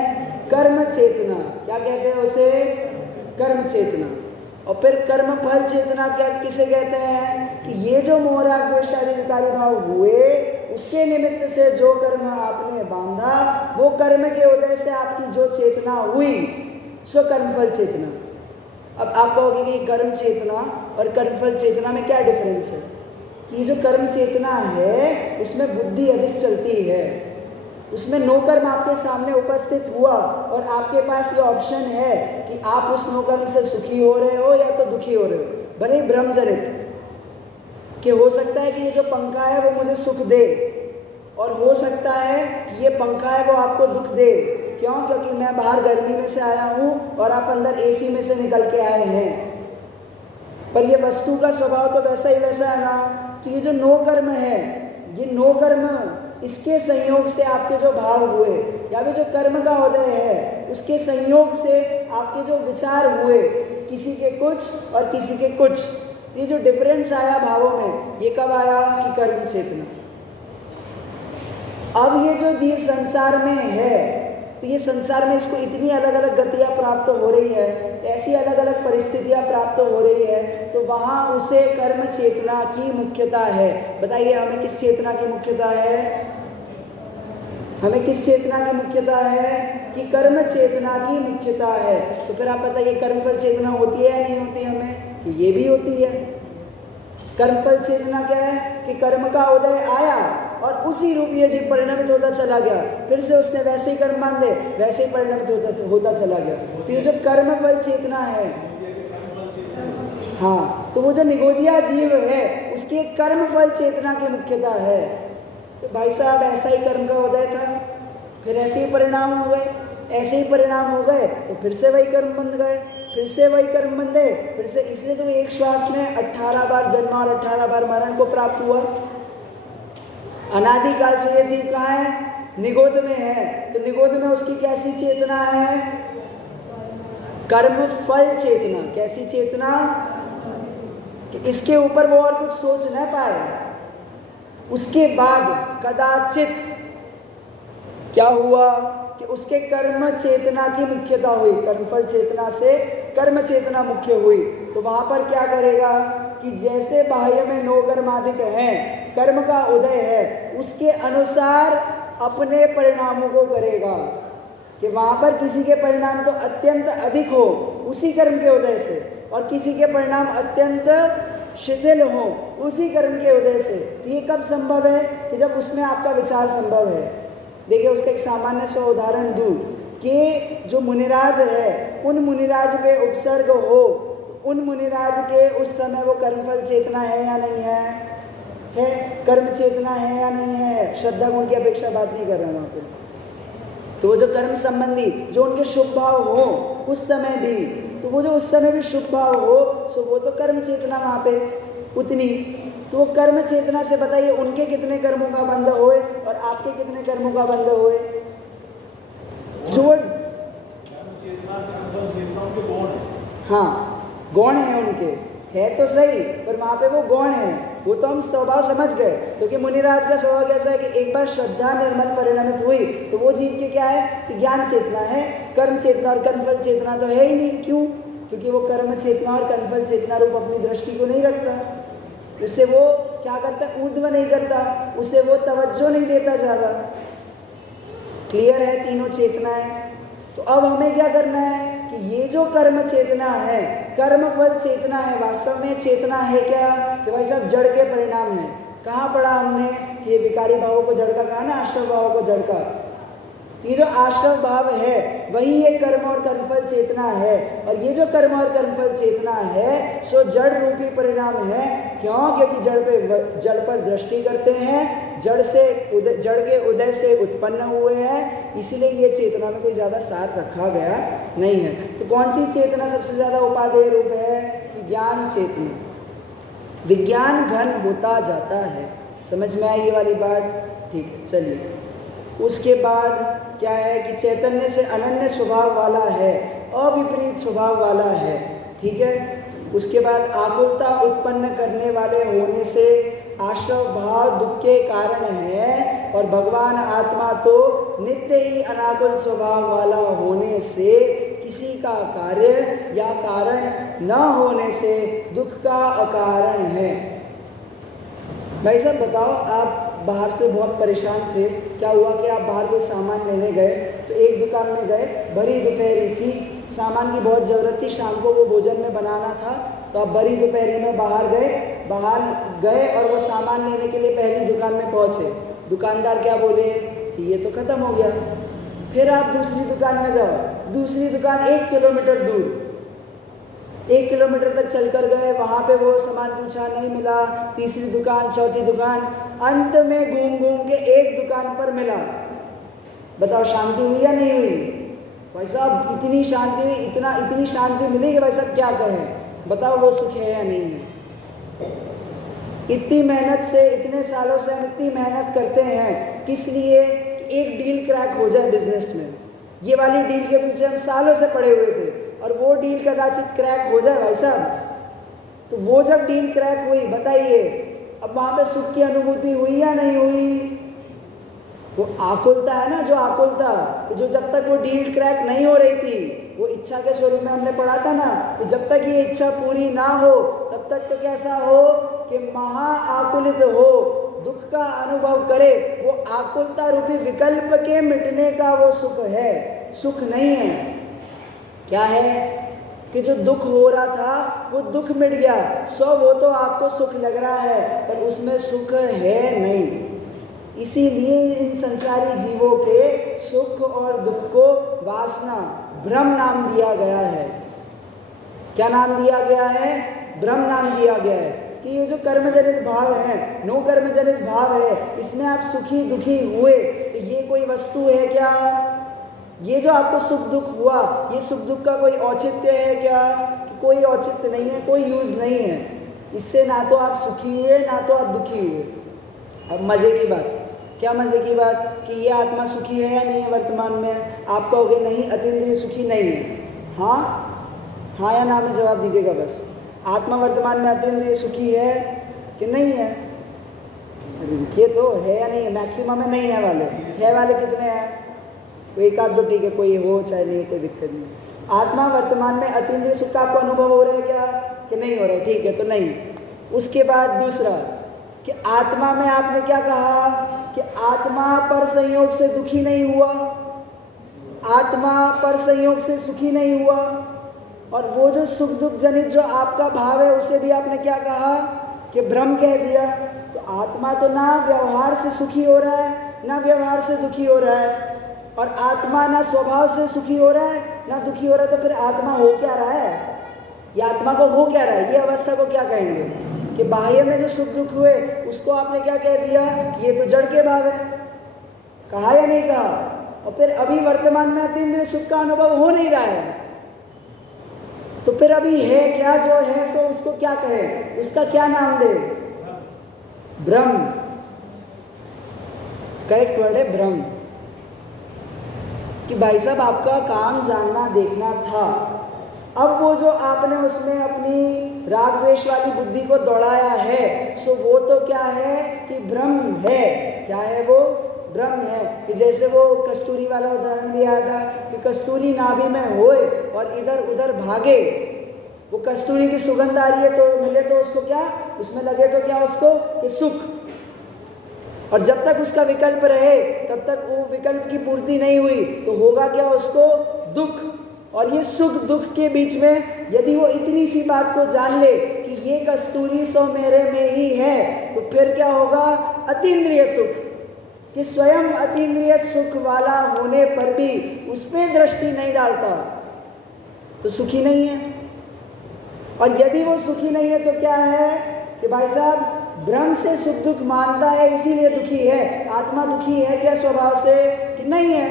कर्म चेतना। क्या कहते हैं उसे? कर्म चेतना। और फिर कर्म फल चेतना क्या किसे कहते हैं कि ये जो मोह राग द्वेष आदि विकारी भाव हुए उसके निमित्त से जो कर्म आपने बांधा वो कर्म के उदय से आपकी जो चेतना हुई सो कर्मफल चेतना। अब आप कहोगे कि कर्म चेतना और कर्मफल चेतना में क्या डिफरेंस है? कि जो कर्म चेतना है उसमें बुद्धि अधिक चलती है, उसमें नो कर्म आपके सामने उपस्थित हुआ और आपके पास ये ऑप्शन है कि आप उस नो कर्म से सुखी हो रहे हो या तो दुखी हो रहे हो, भले ही भ्रमजनित कि हो सकता है कि ये जो पंखा है वो मुझे सुख दे और हो सकता है कि ये पंखा है वो आपको दुख दे। क्यों? क्योंकि मैं बाहर गर्मी में से आया हूँ और आप अंदर एसी में से निकल के आए हैं, पर ये वस्तु का स्वभाव तो वैसा ही वैसा है ना। तो ये जो नो कर्म है, ये नो कर्म इसके संयोग से आपके जो भाव हुए या फिर जो कर्म का उदय है उसके संयोग से आपके जो विचार हुए, किसी के कुछ और किसी के कुछ, ये जो डिफरेंस आया भावों में ये कब आया कि कर्म चेतना। अब ये जो जीव संसार में है तो ये संसार में इसको इतनी अलग अलग गतियाँ प्राप्त हो रही है, ऐसी अलग अलग परिस्थितियाँ प्राप्त हो रही है, तो वहाँ उसे कर्म चेतना की मुख्यता है। बताइए हमें किस चेतना की मुख्यता है? हमें किस चेतना की मुख्यता है कि कर्म चेतना की मुख्यता है। तो फिर आप बताइए कर्मफल चेतना होती है या नहीं होती? हमें कि ये भी होती है। कर्मफल चेतना क्या है कि कर्म का उदय आया और उसी रूप ये जीव परिणमित होता चला गया, फिर से उसने वैसे ही कर्म बांधे वैसे ही परिणमित होता चला गया। तो ये जो कर्मफल चेतना है, हाँ, तो वो जो निगोदिया जीव है उसकी कर्मफल चेतना की मुख्यता है। तो भाई साहब ऐसा ही कर्म का उदय था, फिर ऐसे ही परिणाम हो गए, ऐसे ही परिणाम हो गए तो फिर से वही कर्म बंध गए, फिर से वही कर्म बंधे, फिर से। इसलिए तो एक श्वास में 18 बार जन्म और 18 बार मरण को प्राप्त हुआ। अनादिकाल से ये जीव कहाँ है? निगोद में है। तो निगोद में उसकी कैसी चेतना है? कर्म फल चेतना। कैसी चेतना? कि इसके ऊपर वो और कुछ सोच न पाए। उसके बाद कदाचित क्या हुआ कि उसके कर्म चेतना की मुख्यता हुई, कर्मफल चेतना से कर्म चेतना मुख्य हुई। तो वहां पर क्या करेगा कि जैसे बाह्य में 9 कर्माधिक हैं, कर्म का उदय है, उसके अनुसार अपने परिणामों को करेगा। कि वहां पर किसी के परिणाम तो अत्यंत अधिक हो उसी कर्म के उदय से, और किसी के परिणाम अत्यंत शिथिल हो उसी कर्म के उदय से। तो ये कब संभव है कि जब उसमें आपका विचार संभव है। देखिए, उसका एक सामान्य सा उदाहरण दूं कि जो मुनिराज है, उन मुनिराज पे उपसर्ग हो, उन मुनिराज के उस समय वो कर्मफल चेतना है या नहीं है कर्म चेतना है या नहीं है। श्रद्धा गुण की अपेक्षा बात नहीं कर रहा हूँ वहाँ पे। तो वो जो कर्म संबंधी जो उनके शुभ भाव हो उस समय भी, तो वो जो उस समय भी शुभ भाव हो, सो वो तो कर्म चेतना वहाँ पे उतनी। तो वो कर्म चेतना से बताइए उनके कितने कर्मों का बंध होए और आपके कितने कर्मों का बंध होए। जो हाँ गौण है उनके, है तो सही, पर वहाँ पे वो गौण है। वो तो हम स्वभाव समझ गए, क्योंकि मुनिराज का स्वभाव कैसा है कि एक बार श्रद्धा निर्मल परिणमित हुई तो वो जीव के क्या है कि ज्ञान चेतना है, कर्म चेतना और कर्मफल चेतना तो है ही नहीं। क्यों? क्योंकि वो कर्म चेतना और कर्मफल चेतना रूप अपनी दृष्टि को नहीं रखता, उससे वो क्या करता है, ऊर्ध्व नहीं करता, उसे वो तवज्जो नहीं देता ज़्यादा। क्लियर है तीनों चेतनाएं। तो अब हमें क्या करना है कि ये जो कर्म चेतना है, कर्म फल चेतना है, वास्तव में चेतना है क्या कि भाई साहब जड़ के परिणाम है। कहाँ पढ़ा हमने कि ये विकारी भावों को जड़ का कहा ना, आश्रव भावों को जड़ का। तो ये जो आश्रव भाव है वही ये कर्म और कर्मफल चेतना है, और ये जो कर्म और कर्मफल चेतना है सो जड़ रूपी परिणाम है। क्यों? क्योंकि जड़ पर दृष्टि करते हैं, जड़ के उदय से उत्पन्न हुए हैं, इसीलिए ये चेतना में कोई ज़्यादा सार रखा गया नहीं है। तो कौन सी चेतना सबसे ज़्यादा उपादेय रूप है कि ज्ञान चेतना। विज्ञान घन होता जाता है। समझ में आई ये वाली बात? ठीक है, चलिए। उसके बाद क्या है कि चैतन्य से अनन्य स्वभाव वाला है, अविपरीत स्वभाव वाला है। ठीक है। उसके बाद आकुलता उत्पन्न करने वाले होने से आश्रव भाव दुख के कारण है, और भगवान आत्मा तो नित्य ही अनाकुल स्वभाव वाला होने से किसी का कार्य या कारण न होने से दुख का अकारण है। भाई साहब बताओ, आप बाहर से बहुत परेशान थे, क्या हुआ कि आप बाहर कोई सामान लेने गए, तो एक दुकान में गए, भरी दोपहरी थी, सामान की बहुत ज़रूरत थी, शाम को वो भोजन में बनाना था, तो आप भरी दोपहरी में बाहर गए और वो सामान लेने के लिए पहली दुकान में पहुँचे। दुकानदार क्या बोले कि ये तो ख़त्म हो गया। फिर आप दूसरी दुकान में जाओ, दूसरी दुकान 1 किलोमीटर दूर, 1 किलोमीटर तक चलकर गए, वहाँ पे वो सामान पूछा, नहीं मिला। तीसरी दुकान, चौथी दुकान, अंत में घूम के एक दुकान पर मिला। बताओ शांति हुई या नहीं हुई? भाई साहब इतनी शांति हुई, इतनी शांति मिली कि भाई साहब क्या कहें। बताओ वो सुख है या नहीं है? इतनी मेहनत से, इतने सालों से हम इतनी मेहनत करते हैं, किस लिए? कि एक डील क्रैक हो जाए बिजनेस में। ये वाली डील के पीछे हम सालों से पड़े हुए थे, और वो डील कदाचित क्रैक हो जाए भाई साहब। तो वो जब डील क्रैक हुई, बताइए अब वहाँ पे सुख की अनुभूति हुई या नहीं हुई? वो आकुलता है ना, जो आकुलता, तो जो जब तक वो डील क्रैक नहीं हो रही थी, वो इच्छा के स्वरूप में हमने पढ़ा था ना, तो जब तक ये इच्छा पूरी ना हो तब तक तो कैसा हो कि महा आकुलित हो, दुख का अनुभव करे। वो आकुलता रूपी विकल्प के मिटने का वो सुख है, सुख नहीं है। क्या है कि जो दुख हो रहा था वो दुख मिट गया, वो तो आपको सुख लग रहा है, पर उसमें सुख है नहीं। इसीलिए इन संसारी जीवों के सुख और दुख को वासना, भ्रम नाम दिया गया है। क्या नाम दिया गया है? भ्रम नाम दिया गया है। कि ये जो कर्मजनित भाव है, नो कर्मजनित भाव है, इसमें आप सुखी दुखी हुए, तो ये कोई वस्तु है क्या? ये जो आपको सुख दुख हुआ, ये सुख दुख का कोई औचित्य है क्या? कि कोई औचित्य नहीं है, कोई यूज नहीं है। इससे ना तो आप सुखी हुए ना तो आप दुखी हुए। अब मज़े की बात, क्या मज़े की बात कि ये आत्मा सुखी है या नहीं है वर्तमान में? आप कहोगे नहीं, अतीन्द्रिय सुखी नहीं है। हाँ या ना में जवाब दीजिएगा बस। आत्मा वर्तमान में अतीन्द्रिय सुखी है कि नहीं है? ये तो है या नहीं है? मैक्सिमम है, नहीं है वाले, है वाले कितने हैं? कोई एक आध दो, ठीक है, कोई हो चाहे नहीं, कोई दिक्कत नहीं। आत्मा वर्तमान में अतीन्द्रिय सुख का आपको अनुभव हो रहा है क्या कि नहीं हो रहा है? ठीक है, तो नहीं। उसके बाद दूसरा कि आत्मा में आपने क्या कहा कि आत्मा पर संयोग से दुखी नहीं हुआ, आत्मा पर संयोग से सुखी नहीं हुआ, और वो जो सुख दुख जनित जो आपका भाव है उसे भी आपने क्या कहा कि भ्रम कह दिया। तो आत्मा तो ना व्यवहार से सुखी हो रहा है ना व्यवहार से दुखी हो रहा है, और आत्मा ना स्वभाव से सुखी हो रहा है ना दुखी हो रहा है, तो फिर आत्मा हो क्या रहा है? ये आत्मा को हो क्या रहा है? ये अवस्था को क्या कहेंगे कि बाह्य में जो सुख दुख हुए उसको आपने क्या कह दिया कि ये तो जड़ के भाव है, कहा या नहीं कहा? और फिर अभी वर्तमान में अतीन्द्रिय सुख का अनुभव हो नहीं रहा है, तो फिर अभी है क्या जो है सो उसको क्या कहे, उसका क्या नाम दे? भ्रम। करेक्ट वर्ड है भ्रम। कि भाई साहब आपका काम जानना देखना था, अब वो जो आपने उसमें अपनी राग द्वेष वाली बुद्धि को दौड़ाया है सो वो तो क्या है कि भ्रम है। क्या है वो? भ्रम है। कि जैसे वो कस्तूरी वाला उदाहरण दिया था कि कस्तूरी नाभि में होए और इधर उधर भागे, वो कस्तूरी की सुगंध आ रही है तो मिले तो उसको क्या, उसमें लगे तो क्या उसको कि सुख, और जब तक उसका विकल्प रहे तब तक वो विकल्प की पूर्ति नहीं हुई तो होगा क्या उसको? दुख। और ये सुख दुख के बीच में यदि वो इतनी सी बात को जान ले कि ये कस्तूरी सो मेरे में ही है, तो फिर क्या होगा? अतीन्द्रिय सुख। कि स्वयं अतीन्द्रिय सुख वाला होने पर भी उस पर दृष्टि नहीं डालता तो सुखी नहीं है। और यदि वो सुखी नहीं है तो क्या है कि भाई साहब भ्रम से सुख दुख मानता है इसीलिए दुखी है। आत्मा दुखी है क्या स्वभाव से कि नहीं है?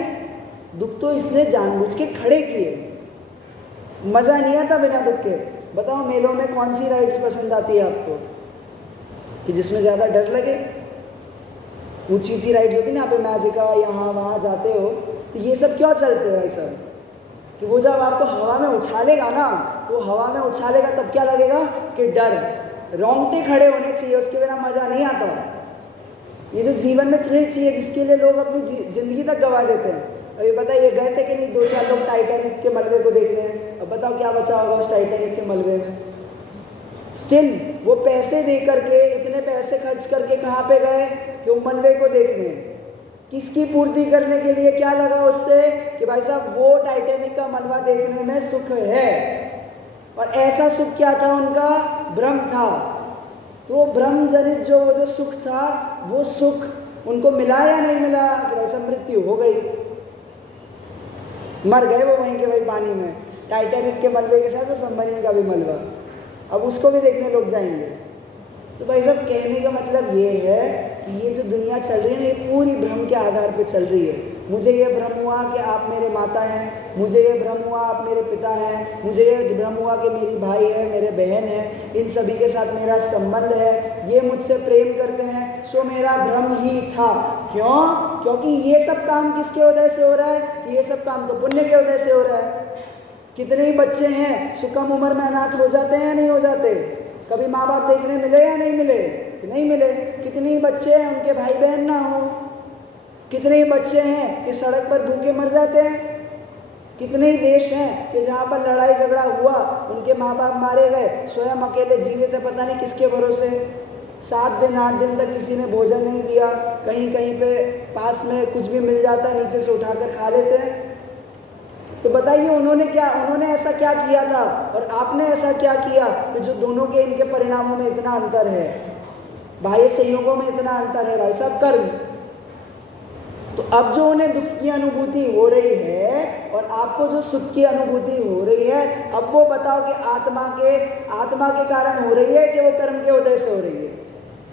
दुख तो इसने जानबूझ के खड़े किए, मजा नहीं आता बिना दुख के। बताओ मेलों में कौन सी राइड्स पसंद आती है आपको कि जिसमें ज़्यादा डर लगे? ऊंची ऊंची राइड्स होती है ना, आप मैजिका यहाँ वहाँ जाते हो तो ये सब क्यों चलते हैं भाई साहब? कि वो जब आपको हवा में उछालेगा ना तो हवा में उछालेगा तब क्या लगेगा कि डर, रोंगटे खड़े होने चाहिए, उसके बिना मज़ा नहीं आता। ये जो जीवन में थ्रिल चाहिए जिसके लिए लोग अपनी ज़िंदगी तक गंवा देते हैं। अभी बताइए गए थे कि नहीं 2-4 लोग टाइटैनिक के मलबे को देखने? अब बताओ क्या बचा होगा उस टाइटैनिक के मलबे में? स्टिल वो पैसे दे करके, इतने पैसे खर्च करके कहाँ पे गए कि वो मलबे को देखने। किसकी पूर्ति करने के लिए क्या लगा उससे कि भाई साहब वो टाइटैनिक का मलबा देखने में सुख है, और ऐसा सुख क्या था उनका? भ्रम था। तो वो भ्रम जनित जो सुख था वो सुख उनको मिला या नहीं मिला कि भाई साहब मृत्यु हो गई, मर गए वो वहीं के वहीं पानी में। टाइटैनिक के मलबे के साथ तो सबमरीन का भी मलबा, अब उसको भी देखने लोग जाएंगे। तो भाई साहब कहने का मतलब ये है कि ये जो दुनिया चल रही है ना ये पूरी भ्रम के आधार पे चल रही है। मुझे ये भ्रम हुआ कि आप मेरे माता हैं, मुझे ये भ्रम हुआ आप मेरे पिता हैं, मुझे ये भ्रम हुआ कि मेरी भाई है, मेरे बहन है, इन सभी के साथ मेरा संबंध है, ये मुझसे प्रेम करते हैं, सो मेरा भ्रम ही था। क्यों? क्योंकि ये सब काम किसके उदय से हो रहा है? ये सब काम तो पुण्य के उदय से हो रहा है। कितने ही बच्चे हैं सो कम उम्र में अनाथ हो जाते हैं या नहीं हो जाते? कभी माँ बाप देखने मिले या नहीं मिले? नहीं मिले। कितने ही बच्चे हैं उनके भाई बहन ना हो, कितने ही बच्चे हैं कि सड़क पर भूखे मर जाते हैं, कितने ही देश हैं कि जहाँ पर लड़ाई झगड़ा हुआ उनके माँ बाप मारे गए, स्वयं अकेले जीवित है पता नहीं किसके भरोसे, 7 दिन 8 दिन तक किसी ने भोजन नहीं दिया, कहीं कहीं पे पास में कुछ भी मिल जाता है नीचे से उठाकर खा लेते हैं। तो बताइए उन्होंने ऐसा क्या किया था और आपने ऐसा क्या किया कि जो दोनों के इनके परिणामों में इतना अंतर है, बाह्य संयोगों में इतना अंतर है भाई साहब, कर्म। तो अब जो उन्हें दुख की अनुभूति हो रही है और आपको जो सुख की अनुभूति हो रही है, अब वो बताओ कि आत्मा के कारण हो रही है कि वो कर्म के उदय से हो रही है?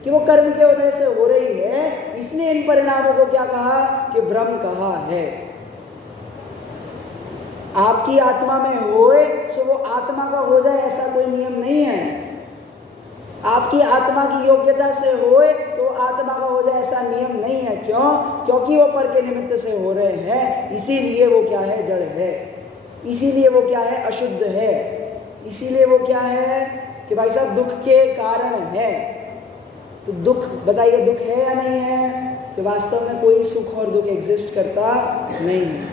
कि वो कर्म के उदय से हो रही है, इसलिए इन परिणामों को क्या कहा कि भ्रम कहा है। आपकी आत्मा में होए सो वो आत्मा का हो जाए ऐसा कोई नियम नहीं है। आपकी आत्मा की योग्यता से होए तो आत्मा का हो जाए ऐसा नियम नहीं है। क्यों? क्योंकि वो पर के निमित्त से हो रहे हैं, इसीलिए वो क्या है? जड़ है। इसीलिए वो क्या है? अशुद्ध है। इसीलिए वो क्या है? कि भाई साहब दुख के कारण है, तो दुख बताइए दुख है या नहीं है? कि वास्तव में कोई सुख और दुख एग्जिस्ट करता नहीं है।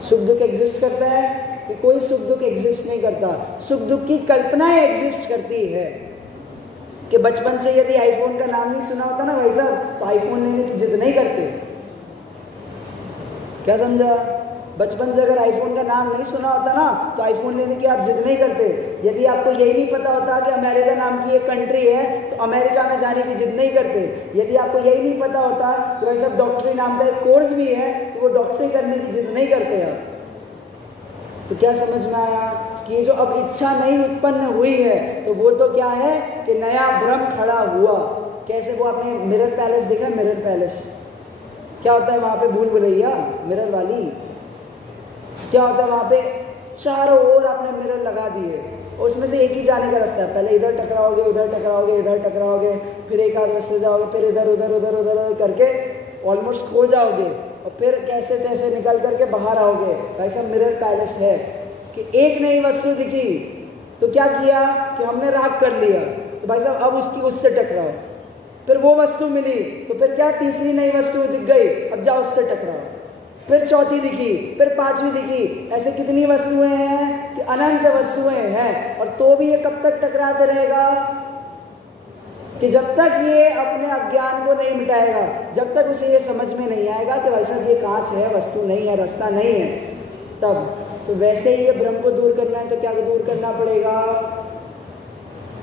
सुख दुख एग्जिस्ट करता है कि कोई सुख दुख एग्जिस्ट नहीं करता। सुख दुख की कल्पनाएं एग्जिस्ट करती है। कि बचपन से यदि आईफोन का नाम नहीं सुना होता ना भाई साहब, तो आईफोन लेने की जिद नहीं करते। क्या समझा? बचपन से अगर आईफोन का नाम नहीं सुना होता ना, तो आईफोन लेने की आप जिद नहीं करते। यदि आपको यही नहीं पता होता कि अमेरिका नाम की एक कंट्री है, तो अमेरिका में जाने की जिद नहीं करते। यदि आपको यही नहीं पता होता कि भाई साहब डॉक्टरी नाम का एक कोर्स भी है, तो वो डॉक्टरी करने की जिद नहीं करते आप। तो क्या समझ में आया कि ये जो अब इच्छा नहीं उत्पन्न हुई है, तो वो तो क्या है कि नया भ्रम खड़ा हुआ। कैसे? वो आपने मिरर पैलेस देखा? मिरर पैलेस क्या होता है? वहाँ पे भूल भुलैया मिरर वाली क्या होता है? वहाँ पे चारों ओर आपने मिरर लगा दिए, उसमें से एक ही जाने का रास्ता है। पहले इधर टकराओगे, उधर टकराओगे, इधर टकराओगे, फिर एक आध रास्ते जाओगे, फिर इधर उधर उधर उधर करके ऑलमोस्ट खो जाओगे, और फिर कैसे तैसे निकल करके बाहर आओगे। ऐसा मिरर पैलेस है कि एक नई वस्तु दिखी तो क्या किया कि हमने राग कर लिया, तो भाई साहब अब उससे टकराओ। फिर वो वस्तु मिली, तो फिर क्या तीसरी नई वस्तु दिख गई, अब जाओ उससे टकराओ। फिर चौथी दिखी, फिर पांचवी दिखी। ऐसे कितनी वस्तुएं हैं कि अनंत वस्तुएं हैं, और तो भी ये कब तक टकराते रहेगा? कि जब तक ये अपने अज्ञान को नहीं मिटाएगा, जब तक उसे ये समझ में नहीं आएगा कि भाई साहब ये कांच है, वस्तु नहीं है, रास्ता नहीं है, तब। तो वैसे ही ये भ्रम को दूर करना है तो क्या दूर करना पड़ेगा?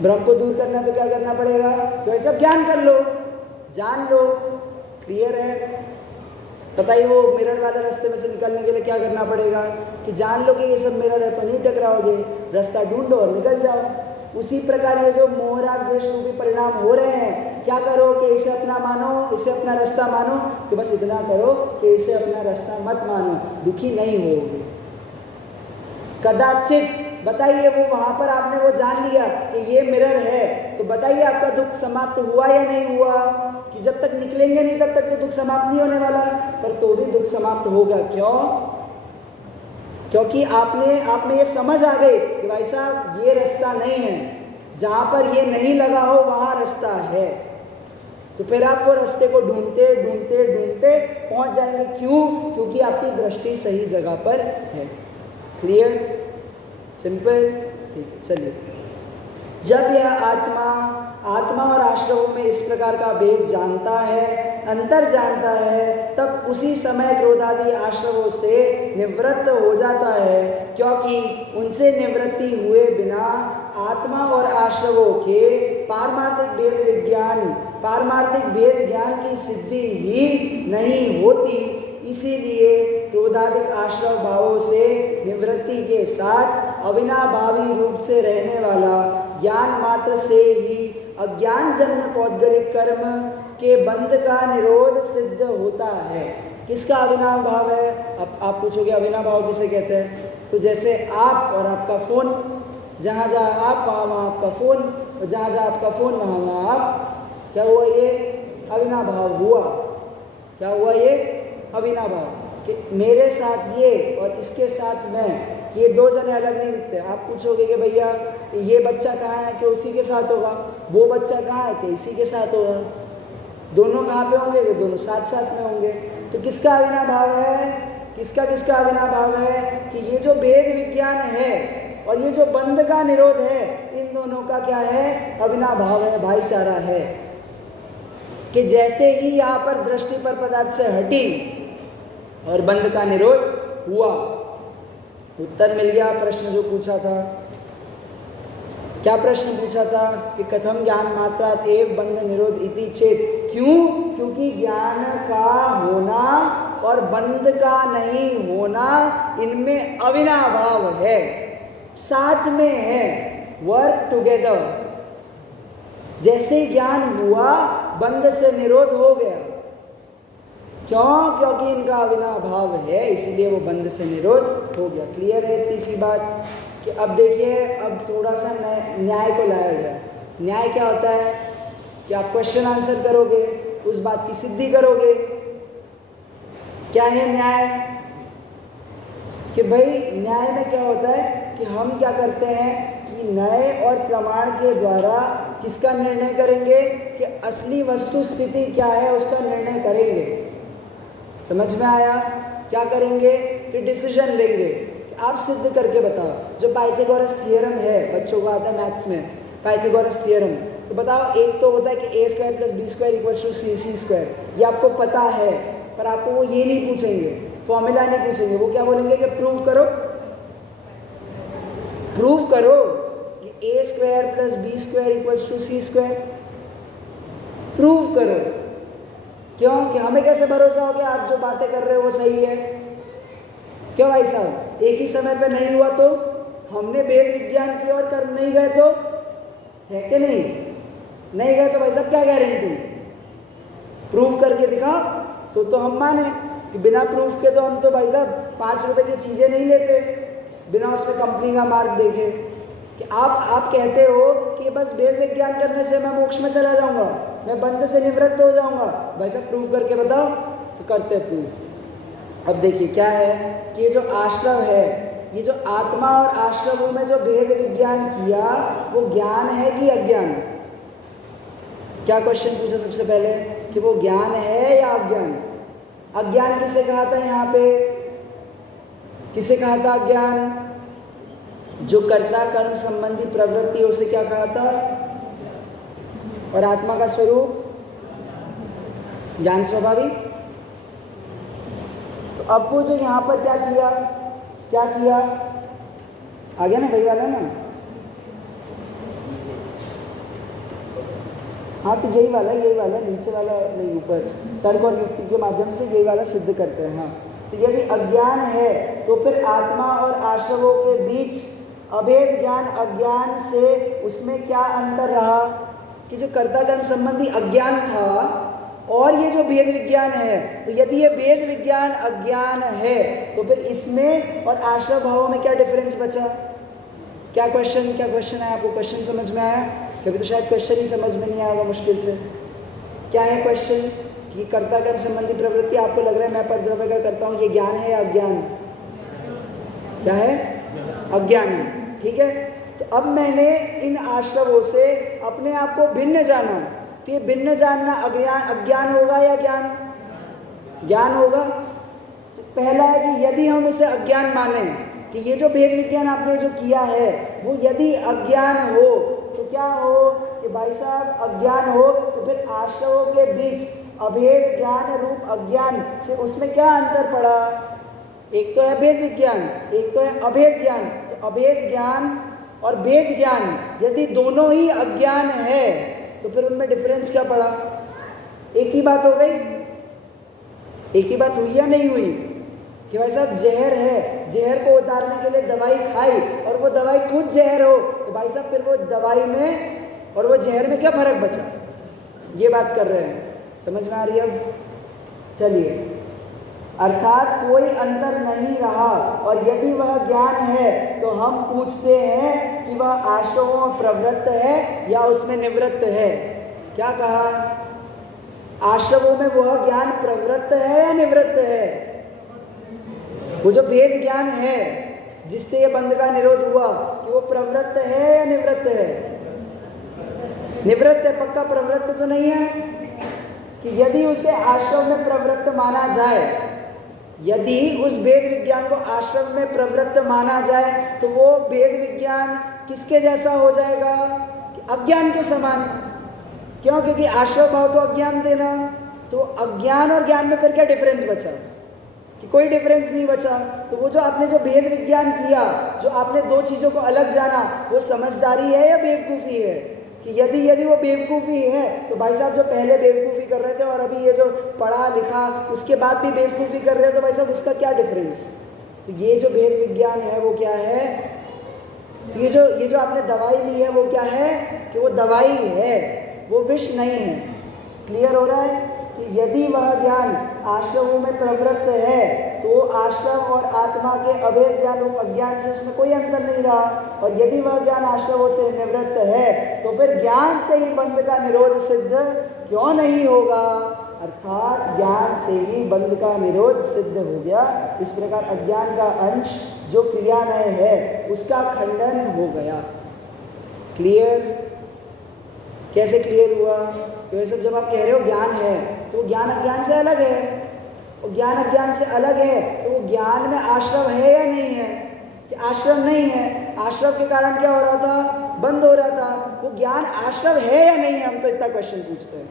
भ्रम को दूर करना है तो क्या करना पड़ेगा? तो ऐसा ज्ञान कर लो, जान लो। क्लियर है? बताइए वो मिरर वाले रास्ते में से निकलने के लिए क्या करना पड़ेगा? कि जान लो कि ये सब मिरर है तो नहीं टकराओगे, रास्ता ढूंढो और निकल जाओ। उसी प्रकार ये जो मोह राग द्वेष रूपी परिणाम हो रहे हैं, क्या करो कि इसे अपना मानो, इसे अपना रास्ता मानो। कि बस इतना करो कि इसे अपना रास्ता मत मानो, दुखी नहीं होगे कदाचित। बताइए वो वहां पर आपने वो जान लिया कि ये मिरर है, तो बताइए आपका दुख समाप्त हुआ या नहीं हुआ? कि जब तक निकलेंगे नहीं तब तक तो दुख समाप्त नहीं होने वाला, पर तो भी दुख समाप्त होगा। क्यों? क्योंकि आप में ये समझ आ गई कि भाई साहब ये रास्ता नहीं है, जहाँ पर ये नहीं लगा हो वहाँ रास्ता है। तो फिर आप वो रास्ते को ढूंढते ढूंढते ढूंढते पहुँच जाएंगे। क्यों? क्योंकि आपकी दृष्टि सही जगह पर है। क्लियर? सिंपल? ठीक है, चलिए। जब यह आत्मा और आश्रमों में इस प्रकार का भेद जानता है, अंतर जानता है, तब उसी समय क्रोधादि आश्रमों से निवृत्त हो जाता है। क्योंकि उनसे निवृत्ति हुए बिना आत्मा और आश्रमों के पारमार्थिक भेद ज्ञान की सिद्धि ही नहीं होती। इसीलिए क्रोधादिक आश्रव भावों से निवृत्ति के साथ अविनाभावी रूप से रहने वाला ज्ञान मात्र से ही अज्ञान जन्य पौद्गलिक कर्म के बंध का निरोध सिद्ध होता है। किसका अविनाभ भाव है? अब आप पूछोगे अविनाभ भाव किसे कहते हैं? तो जैसे आप और आपका फ़ोन, जहाँ जहाँ आप वहाँ आपका फ़ोन, और जहाँ जहाँ आपका फ़ोन वहाँ आप, क्या हुआ? ये अविनाभ भाव हुआ। क्या हुआ? ये अविनाभ भाव कि मेरे साथ ये और इसके साथ मैं, ये दो जने अलग नहीं दिखते। आप पूछोगे कि भैया ये बच्चा कहाँ है? कि उसी के साथ होगा। वो बच्चा कहाँ है? कि इसी के साथ होगा। दोनों कहाँ पे होंगे? कि दोनों साथ साथ में होंगे। तो किसका अविनाभ भाव है? किसका अविनाभ भाव है? कि ये जो भेद विज्ञान है और ये जो बंध का निरोध है, इन दोनों का क्या है? अविनाभ भाव है, भाईचारा है। कि जैसे ही यहाँ पर दृष्टि पर पदार्थ से हटी और बंध का निरोध हुआ, उत्तर मिल गया प्रश्न जो पूछा था। क्या प्रश्न पूछा था? कि कथम ज्ञान मात्रात एव बंध निरोध इति चेत। क्यों? क्योंकि ज्ञान का होना और बंध का नहीं होना, इनमें अविनाभाव है, साथ में है, वर्क टुगेदर। जैसे ज्ञान हुआ, बंध से निरोध हो गया। क्यों? क्योंकि इनका अविनाभाव है, इसलिए वो बंध से निरोध हो गया। क्लियर है इतनी सी बात? कि अब देखिए, अब थोड़ा सा न्याय को लाया गया। न्याय क्या होता है? कि आप क्वेश्चन आंसर करोगे, उस बात की सिद्धि करोगे। क्या है न्याय? कि भाई न्याय में क्या होता है कि हम क्या करते हैं कि कि नए और प्रमाण के द्वारा किसका निर्णय करेंगे कि असली वस्तु स्थिति क्या है उसका निर्णय करेंगे। समझ में आया? क्या करेंगे कि डिसीजन लेंगे। आप सिद्ध करके बताओ। जो पाइथागोरस थ्योरम है, बच्चों को आता है मैथ्स में पाइथागोरस थ्योरम, तो बताओ एक तो होता है कि a² + b² = c²। ये आपको पता है, पर आपको वो ये नहीं पूछेंगे, फॉर्मूला नहीं पूछेंगे। वो क्या बोलेंगे कि प्रूव करो कि a² + b² = c²। प्रूव करो। क्यों? कि हमें कैसे भरोसा हो कि आप जो बातें कर रहे हो वो सही है? क्यों भाई साहब? एक ही समय पे नहीं हुआ तो हमने वेद विज्ञान की ओर कर्म नहीं गए तो है कि नहीं? नहीं गए तो भाई साहब क्या गारंटी? प्रूफ करके दिखाओ तो हम माने। कि बिना प्रूफ के तो हम तो भाई साहब 5 रुपए की चीज़ें नहीं लेते बिना उसमें कंपनी का मार्क देखे। कि आप कहते हो कि बस वेद विज्ञान करने से मैं मोक्ष में चला जाऊंगा, मैं बंध से निवृत्त हो जाऊंगा। भाई साहब प्रूफ करके बताओ। तो करते प्रूफ। अब देखिए क्या है कि ये जो आश्रव है, ये जो आत्मा और आश्रवों में जो भेद विज्ञान किया वो ज्ञान है कि अज्ञान? क्या क्वेश्चन पूछा सबसे पहले कि वो ज्ञान है या अज्ञान? अज्ञान किसे कहा था? यहाँ पे किसे कहा था अज्ञान? जो कर्ता कर्म संबंधी प्रवृत्ति है उसे क्या कहा था? और आत्मा का स्वरूप ज्ञान स्वाभाविक। तो अब वो जो यहाँ पर क्या किया आ गया ना, वही वाला ना। हाँ तो यही वाला नीचे वाला नहीं, ऊपर तर्क और युक्ति के माध्यम से यही वाला सिद्ध करते हैं। हाँ तो यदि अज्ञान है तो फिर आत्मा और आश्रवों के बीच अभेद ज्ञान अज्ञान से उसमें क्या अंतर रहा कि जो कर्ता कर्म संबंधी अज्ञान था और ये जो भेद विज्ञान है, तो यदि ये भेद विज्ञान अज्ञान है तो फिर इसमें और आश्रव भावों में क्या डिफरेंस बचा? क्या क्वेश्चन है? आपको क्वेश्चन समझ में आया? कभी तो शायद क्वेश्चन ही समझ में नहीं आएगा मुश्किल से। क्या है क्वेश्चन? कि कर्ता कर्म संबंधी प्रवृत्ति आपको लग रहा है मैं परद्रव्य का करता हूँ, ये ज्ञान है या अज्ञान? क्या है? अज्ञान है। ठीक है। तो अब मैंने इन आश्रवों से अपने आप को भिन्न जाना, तो ये भिन्न जानना अज्ञान होगा या ज्ञान होगा? तो पहला है कि यदि हम इसे अज्ञान माने कि ये जो भेद विज्ञान आपने जो किया है वो यदि अज्ञान हो तो क्या हो कि भाई साहब अज्ञान हो तो फिर आश्रवों के बीच अभेद ज्ञान रूप अज्ञान से उसमें क्या अंतर पड़ा? एक तो है भेद विज्ञान, एक तो है अभेद ज्ञान। तो अभेद ज्ञान और भेद ज्ञान यदि दोनों ही अज्ञान है तो फिर उनमें डिफरेंस क्या पड़ा? एक ही बात हो गई। एक ही बात हुई या नहीं हुई? कि भाई साहब जहर है, जहर को उतारने के लिए दवाई खाई और वो दवाई खुद जहर हो तो भाई साहब फिर वो दवाई में और वो जहर में क्या फर्क बचा? ये बात कर रहे हैं। समझ में आ रही है? अब चलिए, अर्थात कोई अंतर नहीं रहा। और यदि वह ज्ञान है तो हम पूछते हैं कि वह आश्रवों में प्रवृत्त है या उसमें निवृत्त है। क्या कहा? आश्रवों में वह ज्ञान प्रवृत्त है या निवृत्त है? वो जो भेद ज्ञान है जिससे ये बंध का निरोध हुआ कि वो प्रवृत्त है या निवृत्त है? निवृत्त है, पक्का प्रवृत्त तो नहीं है। कि यदि उसे आश्रम में प्रवृत्त माना जाए, यदि उस भेद विज्ञान को आश्रम में प्रवृत्त माना जाए तो वो भेद विज्ञान किसके जैसा हो जाएगा? अज्ञान के समान। क्यों? क्योंकि आश्रव भाव तो अज्ञान देना, तो अज्ञान और ज्ञान में फिर क्या डिफरेंस बचा? कि कोई डिफरेंस नहीं बचा। तो वो जो आपने जो भेद विज्ञान किया, जो आपने दो चीज़ों को अलग जाना, वो समझदारी है या बेवकूफ़ी है? कि यदि वो बेवकूफ़ी है तो भाई साहब जो पहले बेवकूफ़ी कर रहे थे और अभी ये जो पढ़ा लिखा उसके बाद भी बेवकूफ़ी कर रहे हो तो भाई साहब उसका क्या डिफरेंस? तो ये जो भेद विज्ञान है वो क्या है? तो ये जो आपने दवाई ली है वो क्या है? कि वो दवाई है, वो विष नहीं है। क्लियर हो रहा है? कि यदि वह ज्ञान आश्रवों में प्रवृत्त है तो आश्रव और आत्मा के अभेद ज्ञान और अज्ञान से उसमें कोई अंतर नहीं रहा। और यदि वह ज्ञान आश्रवों से निवृत्त है तो फिर ज्ञान से ही बंध का निरोध सिद्ध क्यों नहीं होगा? अर्थात ज्ञान से ही बंध का निरोध सिद्ध हो गया। इस प्रकार अज्ञान का अंश जो क्रियानय है उसका खंडन हो गया। क्लियर? कैसे क्लियर हुआ? तो ये सब जब आप कह रहे हो ज्ञान है, तो ज्ञान अज्ञान से अलग है, और ज्ञान अज्ञान से अलग है, तो वो ज्ञान में आश्रव है या नहीं है? कि आश्रव नहीं है, आश्रव के कारण क्या हो रहा था? बंद हो रहा था। वो ज्ञान आश्रव है या नहीं है? हम तो इतना क्वेश्चन पूछते हैं।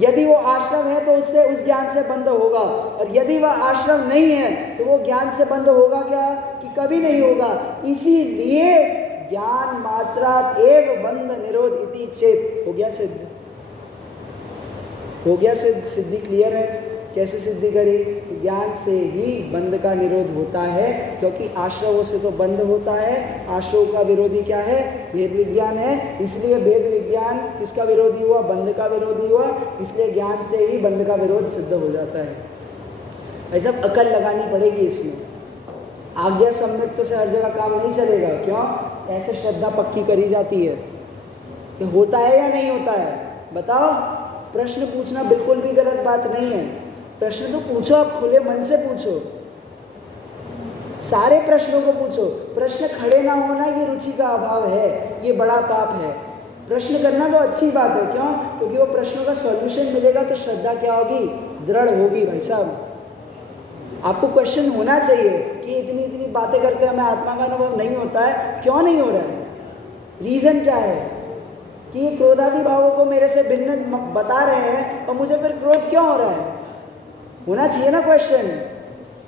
यदि वो आश्रव है तो उससे उस ज्ञान से बंद होगा, और यदि वह आश्रव नहीं है तो वो ज्ञान से बंद होगा क्या? कि कभी नहीं होगा। इसीलिए ज्ञान मात्रात एव बंध निरोध इति चेत। हो गया सिद्ध, हो गया सिद्ध। सिद्धि क्लियर है? कैसे सिद्धि करी? ज्ञान से ही बंध का निरोध होता है, क्योंकि आश्रवों से तो बंध होता है। आश्रव का विरोधी क्या है? भेद विज्ञान है। इसलिए भेद विज्ञान किसका विरोधी हुआ? बंध का विरोधी हुआ। इसलिए ज्ञान से ही बंध का विरोध सिद्ध हो जाता है। ऐसा अकल लगानी पड़ेगी इसमें। आज्ञा सम्यक्त से हर जगह काम नहीं चलेगा। क्यों? ऐसे श्रद्धा पक्की करी जाती है कि होता है या नहीं होता है। बताओ, प्रश्न पूछना बिल्कुल भी गलत बात नहीं है। प्रश्न तो पूछो, आप खुले मन से पूछो, सारे प्रश्नों को पूछो। प्रश्न खड़े ना होना ये रुचि का अभाव है, ये बड़ा पाप है। प्रश्न करना तो अच्छी बात है। क्यों? क्योंकि वो प्रश्नों का सॉल्यूशन मिलेगा तो श्रद्धा क्या होगी? दृढ़ होगी। भाई साहब, आपको क्वेश्चन होना चाहिए कि इतनी इतनी बातें करते हैं, हमें आत्मा का अनुभव नहीं होता है। क्यों नहीं हो रहा है? रीज़न क्या है? कि ये क्रोधादि भावों को मेरे से भिन्न बता रहे हैं, और मुझे फिर क्रोध क्यों हो रहा है? होना चाहिए ना क्वेश्चन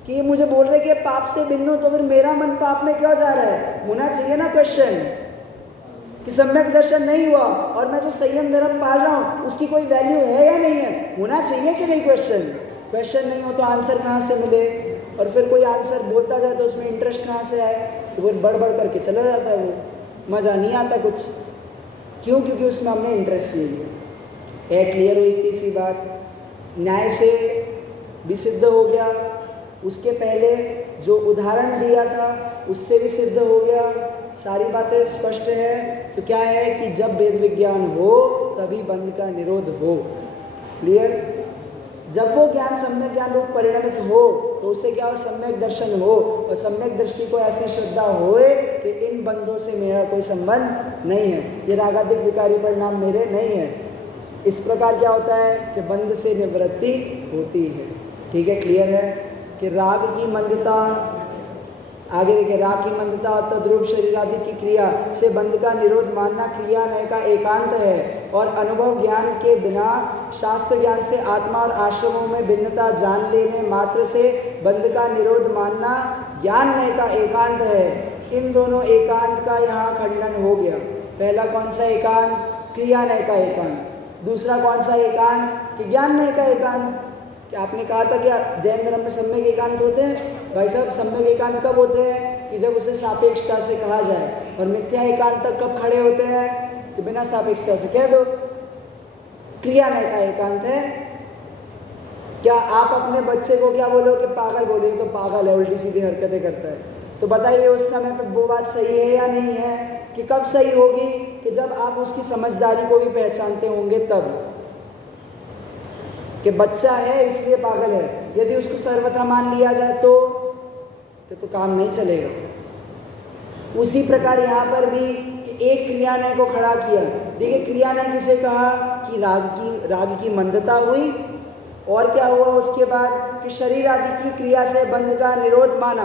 कि ये मुझे बोल रहे कि पाप से भिन्न हो, तो फिर मेरा मन पाप में क्यों जा रहा है? होना चाहिए ना क्वेश्चन कि सम्यक दर्शन नहीं हुआ और मैं जो संयम धर्म पाल रहा हूँ उसकी कोई वैल्यू है या नहीं है? होना चाहिए कि नहीं क्वेश्चन? क्वेश्चन नहीं हो तो आंसर कहाँ से मिले? और फिर कोई आंसर बोलता जाए तो उसमें इंटरेस्ट कहाँ से आए? तो वो बढ़ बढ़ करके चला जाता है, वो मज़ा नहीं आता कुछ। क्यों? क्योंकि उसमें हमने इंटरेस्ट नहीं लिया। क्लियर हुई इतनी सी बात? न्याय से भी सिद्ध हो गया, उसके पहले जो उदाहरण दिया था उससे भी सिद्ध हो गया। सारी बातें स्पष्ट है। तो क्या है कि जब वेद विज्ञान हो तभी बंध का निरोध हो। क्लियर? जब वो ज्ञान सम्यक ज्ञान रूप परिणमित हो तो उससे क्या हो? सम्यक दर्शन हो, और सम्यक दृष्टि को ऐसी श्रद्धा होए कि इन बंधों से मेरा कोई संबंध नहीं है, ये रागादिक विकारी परिणाम मेरे नहीं है। इस प्रकार क्या होता है कि बंध से निवृत्ति होती है। ठीक है? क्लियर है कि राग की मंदता, आगे देखिए, राग की मंदता और तद्रूप शरीर आदि की क्रिया से बंध का निरोध मानना क्रिया नय का एकांत है, और अनुभव ज्ञान के बिना शास्त्र ज्ञान से आत्मा और आश्रमों में भिन्नता जान लेने मात्र से बंध का निरोध मानना ज्ञान नय का एकांत है। इन दोनों एकांत का यहाँ खंडन हो गया। पहला कौन सा एकांत? क्रिया नय का एकांत। दूसरा कौन सा एकांत? कि ज्ञान नय का एकांत। क्या आपने कहा था कि जैन धर्म में सम्यक एकांत होते हैं? भाई साहब, सम्यक एकांत कब होते हैं? कि जब उसे सापेक्षता से कहा जाए। और मिथ्या एकांत तक कब खड़े होते हैं? कि बिना सापेक्षता से कह दो। क्रिया नय का एकांत है। क्या आप अपने बच्चे को क्या बोलो कि पागल बोलिए तो पागल है, उल्टी सीधी हरकतें करता है, तो बताइए उस समय पर वो बात सही है या नहीं है? कि कब सही होगी? कि जब आप उसकी समझदारी को भी पहचानते होंगे तब, कि बच्चा है इसलिए पागल है। यदि उसको सर्वथा मान लिया जाए तो काम नहीं चलेगा। उसी प्रकार यहाँ पर भी कि एक क्रिया नय को खड़ा किया। देखिए, क्रिया नय किसे कहा? कि राग की मंदता हुई, और क्या हुआ उसके बाद? कि शरीर आदि की क्रिया से बंध का निरोध माना।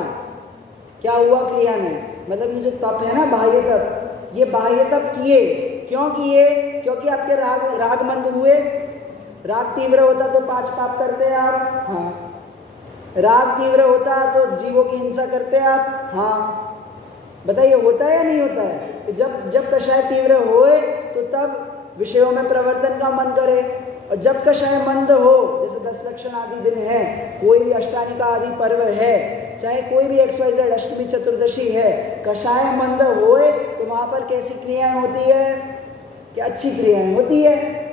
क्या हुआ? क्रिया नय मतलब ये जो तप है ना, बाह्य तप, ये बाह्य तप किए। क्यों किए? क्योंकि आपके राग मंद हुए। राग तीव्र होता तो 5 पाप करते आप? हाँ। राग तीव्र होता तो जीवों की हिंसा करते आप? हाँ। बताइए, होता है या नहीं होता है? तो जब कषाय तीव्र होए तो तब विषयों में प्रवर्तन का मन करे, और जब कषाय मंद हो, जैसे 10 लक्षण आदि दिन है, कोई भी अष्टानिका आदि पर्व है, चाहे कोई भी XYZ अष्टमी चतुर्दशी है, कषाय मंद होए तो वहाँ पर कैसी क्रियाएं होती है? कि अच्छी क्रियाएं होती है,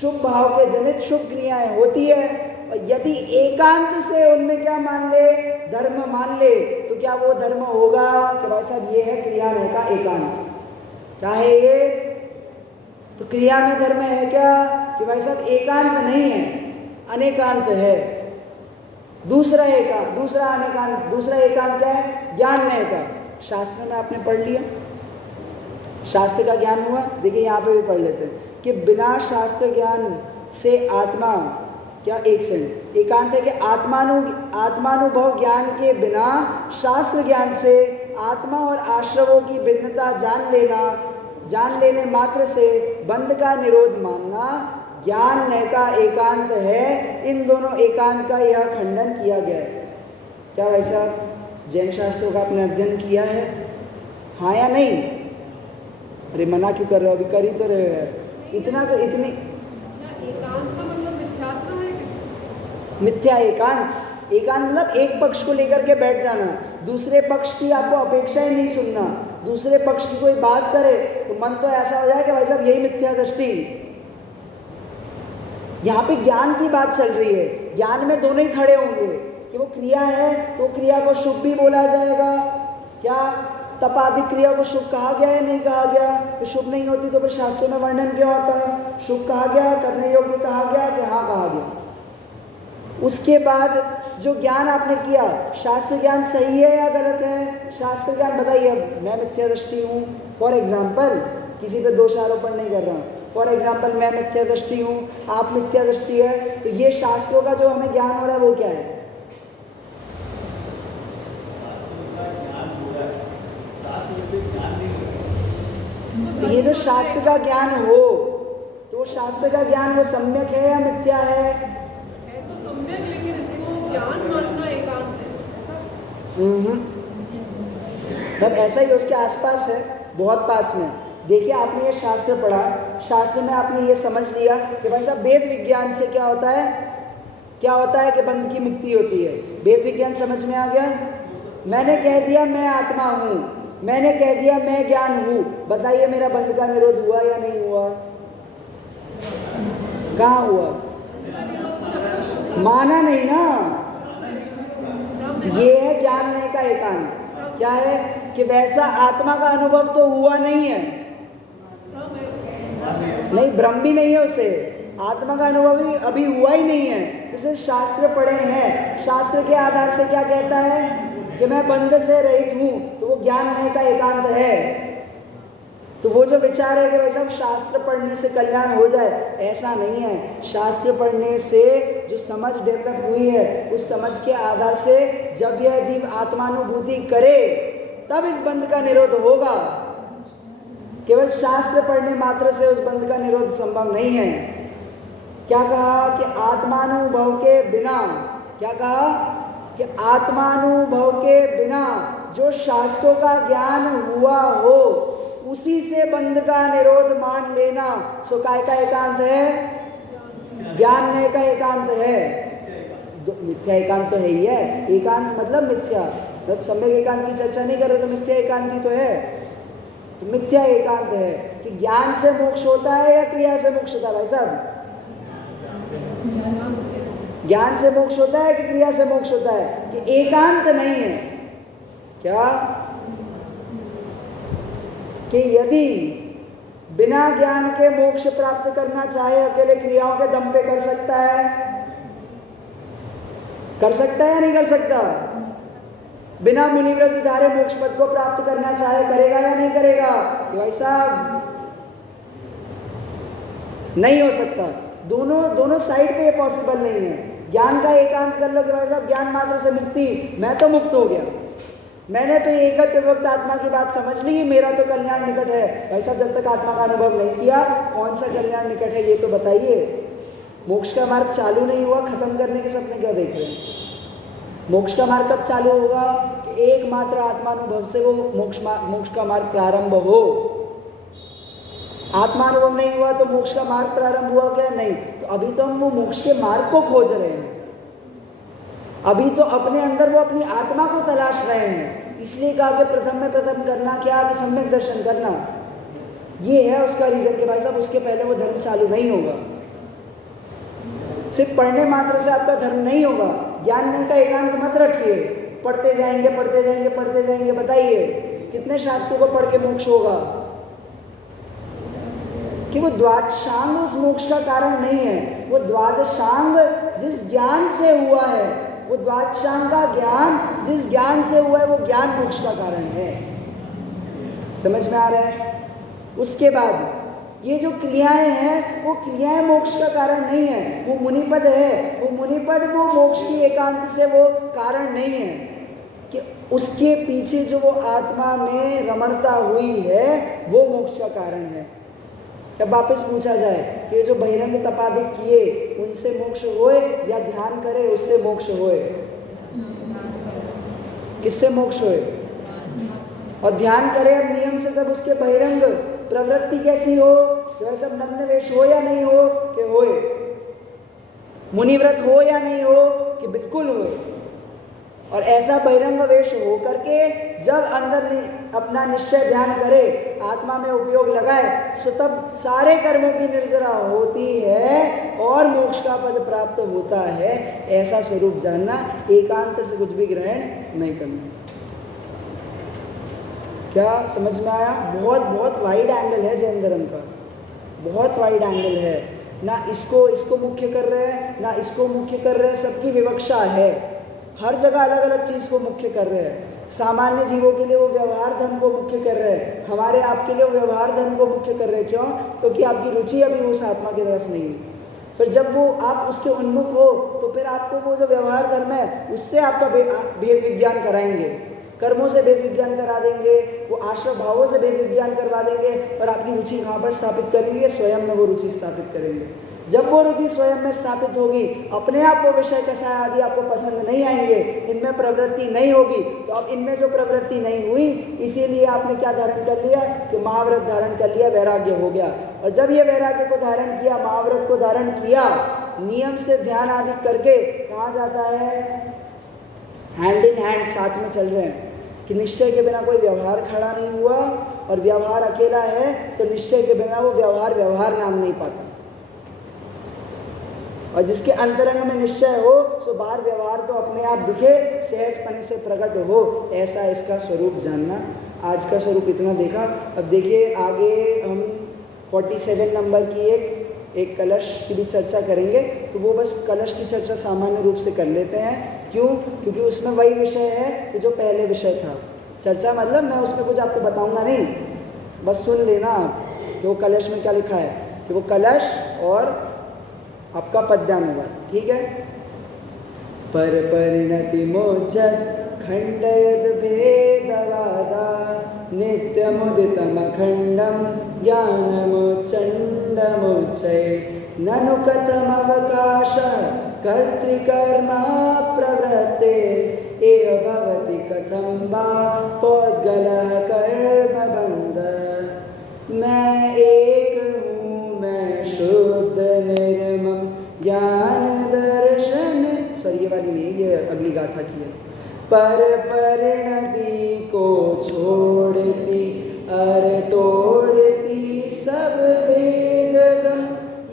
शुभ भाव के जनित शुभ क्रियाएं होती है। और यदि एकांत से उनमें क्या मान ले? धर्म मान ले, तो क्या वो धर्म होगा? कि भाई साहब ये है क्रिया नय का एकांत। क्या है ये? तो क्रिया में धर्म है क्या? कि भाई साहब एकांत नहीं है, अनेकांत है। दूसरा एकांत क्या है? ज्ञान नय का। शास्त्र में आपने पढ़ लिया, शास्त्र का ज्ञान हुआ। देखिए यहाँ पे भी पढ़ लेते हैं कि बिना शास्त्र ज्ञान से आत्मा क्या, एक सेकंड, एकांत है कि आत्मानुभव ज्ञान के बिना शास्त्र ज्ञान से आत्मा और आश्रवों की भिन्नता जान लेने मात्र से बंध का निरोध मानना ज्ञान नय का एकांत है। इन दोनों एकांत का यह खंडन किया गया है। क्या भाई साहब जैन शास्त्रों का आपने अध्ययन किया है, हाँ या नहीं? अरे मना क्यों कर रहे हो, अभी कर ही तो रहे हो। इतना तो इतनी एकांत का मतलब मिथ्यात्व है क्या? मिथ्या एकांत, एकांत मतलब एक पक्ष को लेकर के बैठ जाना, दूसरे पक्ष की आपको अपेक्षा ही नहीं सुनना। दूसरे पक्ष की कोई बात करे तो मन तो ऐसा हो जाए कि भाई साहब यही मिथ्या दृष्टि। यहाँ पे ज्ञान की बात चल रही है, ज्ञान में दोनों ही खड़े होंगे कि वो क्रिया है तो क्रिया को शुभ भी बोला जाएगा, क्या तपादि क्रिया को शुभ कहा गया है, नहीं कहा गया? तो शुभ नहीं होती तो फिर शास्त्रों में वर्णन क्या होता? शुभ कहा गया, करने योग्य कहा गया कि हाँ कहा गया। उसके बाद जो ज्ञान आपने किया, शास्त्र ज्ञान सही है या गलत है? शास्त्र ज्ञान बताइए। अब मैं मिथ्या दृष्टि हूँ, फॉर एग्जाम्पल, किसी पे दोष आरोपण नहीं कर रहा हूँ, फॉर एग्जाम्पल मैं मिथ्या दृष्टि हूँ, आप मिथ्या दृष्टि है, तो ये शास्त्रों का जो हमें ज्ञान हो रहा है वो क्या है? तो ये जो शास्त्र का ज्ञान हो, तो वो शास्त्र का ज्ञान वो सम्यक है या मिथ्या है? तो सम्यक, लेकिन इसको ज्ञान मानना एकांत है। तब ऐसा ही उसके आसपास है, बहुत पास में। देखिए आपने ये शास्त्र पढ़ा, शास्त्र में आपने ये समझ लिया कि भाई साहब वेद विज्ञान से क्या होता है, क्या होता है कि बंध की मुक्ति होती है। वेद विज्ञान समझ में आ गया। मैंने कह दिया मैं आत्मा हूँ, मैंने कह दिया मैं ज्ञान हूँ, बताइए मेरा बंध का निरोध हुआ या नहीं हुआ? कहाँ हुआ? माना नहीं ना। ये है ज्ञान का एकांत। क्या है कि वैसा आत्मा का अनुभव तो हुआ नहीं है, नहीं भ्रम भी नहीं है उसे, आत्मा का अनुभव ही अभी हुआ ही नहीं है। जैसे शास्त्र पढ़े हैं, शास्त्र के आधार से क्या कहता है कि मैं बंध से रहित हूँ, तो वो ज्ञान नहीं का एकांत है। तो वो जो विचार है कि भाई साहब शास्त्र पढ़ने से कल्याण हो जाए, ऐसा नहीं है। शास्त्र पढ़ने से जो समझ डेवलप हुई है, उस समझ के आधार से जब यह जीव आत्मानुभूति करे तब इस बंध का निरोध होगा। केवल शास्त्र पढ़ने मात्र से उस बंध का निरोध संभव नहीं है। क्या कहा कि आत्मानुभव के बिना, क्या कहा कि आत्मानुभव के बिना जो शास्त्रों का ज्ञान हुआ हो उसी से बंध का निरोध मान लेना सो काय का एकांत है? ज्ञान नय का एकांत है। मिथ्या एकांत तो है ही है। एकांत मतलब मिथ्या, जब सम्यक एकांत की चर्चा नहीं कर रहे तो मिथ्या एकांत ही तो है। तो मिथ्या एकांत है कि ज्ञान से मोक्ष होता है या क्रिया से मोक्ष होता है? भाई साहब ज्ञान से मोक्ष होता है कि क्रिया से मोक्ष होता है? कि एकांत नहीं है। क्या कि यदि बिना ज्ञान के मोक्ष प्राप्त करना चाहे अकेले क्रियाओं के दम पे कर सकता है? कर सकता है या नहीं कर सकता? बिना मुनिव्रत धारे मोक्ष पद को प्राप्त करना चाहे करेगा या नहीं करेगा? भाई साहब नहीं हो सकता। दोनों साइड पे ये पॉसिबल नहीं है। ज्ञान का एकांत कर लो कि भाई साहब ज्ञान मात्र से मुक्ति, मैं तो मुक्त हो गया, मैंने तो एक वक्त आत्मा की बात समझ ली, मेरा तो कल्याण निकट है। भाई साहब जब तक आत्मा का अनुभव नहीं किया कौन सा कल्याण निकट है ये तो बताइए। मोक्ष का मार्ग चालू नहीं हुआ, खत्म करने के सपने क्यों देख रहे हैं? मोक्ष का मार्ग कब चालू होगा कि एकमात्र आत्मानुभव से वो मोक्ष का मार्ग प्रारंभ हो। आत्मानुभव नहीं हुआ तो मोक्ष का मार्ग प्रारंभ हुआ क्या? नहीं। तो अभी तो हम वो मोक्ष के मार्ग को खोज रहे हैं, अभी तो अपने अंदर वो अपनी आत्मा को तलाश रहे हैं। इसलिए कहा कि प्रथम में प्रथम करना क्या कि सम्यक दर्शन करना। ये है उसका रीजन कि भाई साहब उसके पहले वो धर्म चालू नहीं होगा। सिर्फ पढ़ने मात्र से आपका धर्म नहीं होगा। ज्ञान नहीं का एकांत मत रखिए, पढ़ते जाएंगे पढ़ते जाएंगे पढ़ते जाएंगे। बताइए कितने शास्त्रों को पढ़ के मोक्ष होगा? कि वो द्वादशांग उस मोक्ष का कारण नहीं है। वो द्वादशांग जिस ज्ञान से हुआ है, वो द्वादशांग का ज्ञान जिस ज्ञान से हुआ है वो ज्ञान मोक्ष का कारण है। समझ में आ रहा है? उसके बाद ये जो क्रियाएं हैं वो क्रियाएं मोक्ष का कारण नहीं है, वो मुनिपद है। वो मुनिपद वो मोक्ष की एकांत से वो कारण नहीं है कि उसके पीछे जो वो आत्मा में रमणता हुई है वो मोक्ष का कारण है। जब वापस पूछा जाए कि जो बहिरंग तपादिक किए उनसे मोक्ष होए या ध्यान करे उससे मोक्ष होए, किससे मोक्ष होए? और ध्यान करे अब नियम से तब उसके बहिरंग प्रवृत्ति कैसी हो, जो सब नग्न वेश हो या नहीं हो कि होए, मुनिव्रत हो या नहीं हो कि बिल्कुल होए। और ऐसा बहिरंग वेश हो करके जब अंदर अपना निश्चय ध्यान करे, आत्मा में उपयोग लगाए, सो तब सारे कर्मों की निर्जरा होती है और मोक्ष का पद प्राप्त होता है। ऐसा स्वरूप जानना, एकांत से कुछ भी ग्रहण नहीं करना। क्या समझ में आया? बहुत बहुत वाइड एंगल है जैन धर्म का, बहुत वाइड एंगल है। ना इसको मुख्य कर रहे हैं, ना इसको मुख्य कर रहे हैं, सबकी विवक्षा है। हर जगह अलग अलग चीज़ को मुख्य कर रहे हैं। सामान्य जीवों के लिए वो व्यवहार धर्म को मुख्य कर रहे हैं, हमारे आपके लिए वो व्यवहार धर्म को मुख्य कर रहे हैं। क्यों? क्योंकि आपकी रुचि अभी उस आत्मा की तरफ नहीं हुई। फिर जब वो आप उसके उन्मुख हो तो फिर आपको वो जो व्यवहार धर्म है उससे आपका भेद विज्ञान कराएंगे, कर्मों से भेद विज्ञान करा देंगे, वो आश्रय भावों से भेद विज्ञान करवा देंगे, और आपकी रुचि कहाँ पर स्थापित करेंगे? स्वयं में वो रुचि स्थापित करेंगे। जब वो रुचि स्वयं में स्थापित होगी, अपने आप वो विषय कसाय आदि आपको पसंद नहीं आएंगे, इनमें प्रवृत्ति नहीं होगी। तो अब इनमें जो प्रवृत्ति नहीं हुई, इसीलिए आपने क्या धारण कर लिया कि महाव्रत धारण कर लिया, वैराग्य हो गया। और जब ये वैराग्य को धारण किया, महाव्रत को धारण किया, नियम से ध्यान आदि करके कहाँ जाता है? हैंड इन हैंड साथ में चल रहे हैं कि निश्चय के बिना कोई व्यवहार खड़ा नहीं हुआ, और व्यवहार अकेला है तो निश्चय के बिना वो व्यवहार नाम नहीं पाता। और जिसके अंतरंग में निश्चय हो सो बाहर व्यवहार तो अपने आप दिखे, सहजपने से प्रकट हो। ऐसा इसका स्वरूप जानना। आज का स्वरूप इतना देखा। अब देखिए आगे हम 47 नंबर की एक कलश की भी चर्चा करेंगे। तो वो बस कलश की चर्चा सामान्य रूप से कर लेते हैं। क्यों? क्योंकि उसमें वही विषय है जो पहले विषय था। चर्चा मतलब मैं उसमें कुछ आपको बताऊंगा नहीं, बस सुन लेना आप कि वो कलश में क्या लिखा है, कि वो कलश और आपका पद्यानुवाद, ठीक है। पर परिणति मोचत खंडयद भेदवादा नित्यमुदितम खंडम ज्ञानमुच्चंडमुच्चय ननु कथमवकाश कर्तृकर्मा प्रवृत्ते एव भवति कथम वा पौद्गलः कर्मबन्ध। मैं एक हूँ, मैं शुद्ध निर्मम ज्ञान दर्शन, सॉरी ये वाली नहीं, ये अगली गाथा की है। पर परिणति को छोड़ती अर तोड़ती सब भेद ब्रह्म,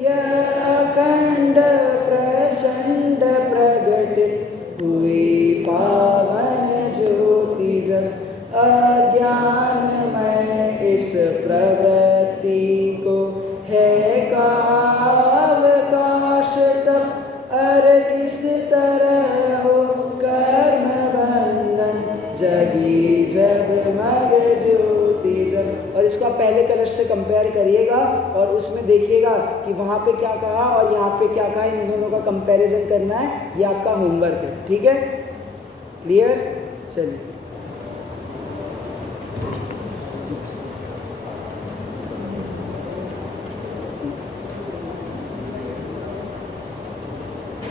यह अखंड प्रचंड प्रगटित हुई पावन ज्योति जब अज्ञानमय इस प्रवृत्ति को है अवकाश तब अर किस तरह हो कर्म बंधन जगी जगमग ज्योति जब। और इसको आप पहले कलश से कंपेयर करिएगा और उसमें देखिएगा कि वहाँ पे क्या कहा और यहाँ पे क्या कहा, इन दोनों का कंपैरिजन करना है। ये आपका होमवर्क है, ठीक है? क्लियर? चलिए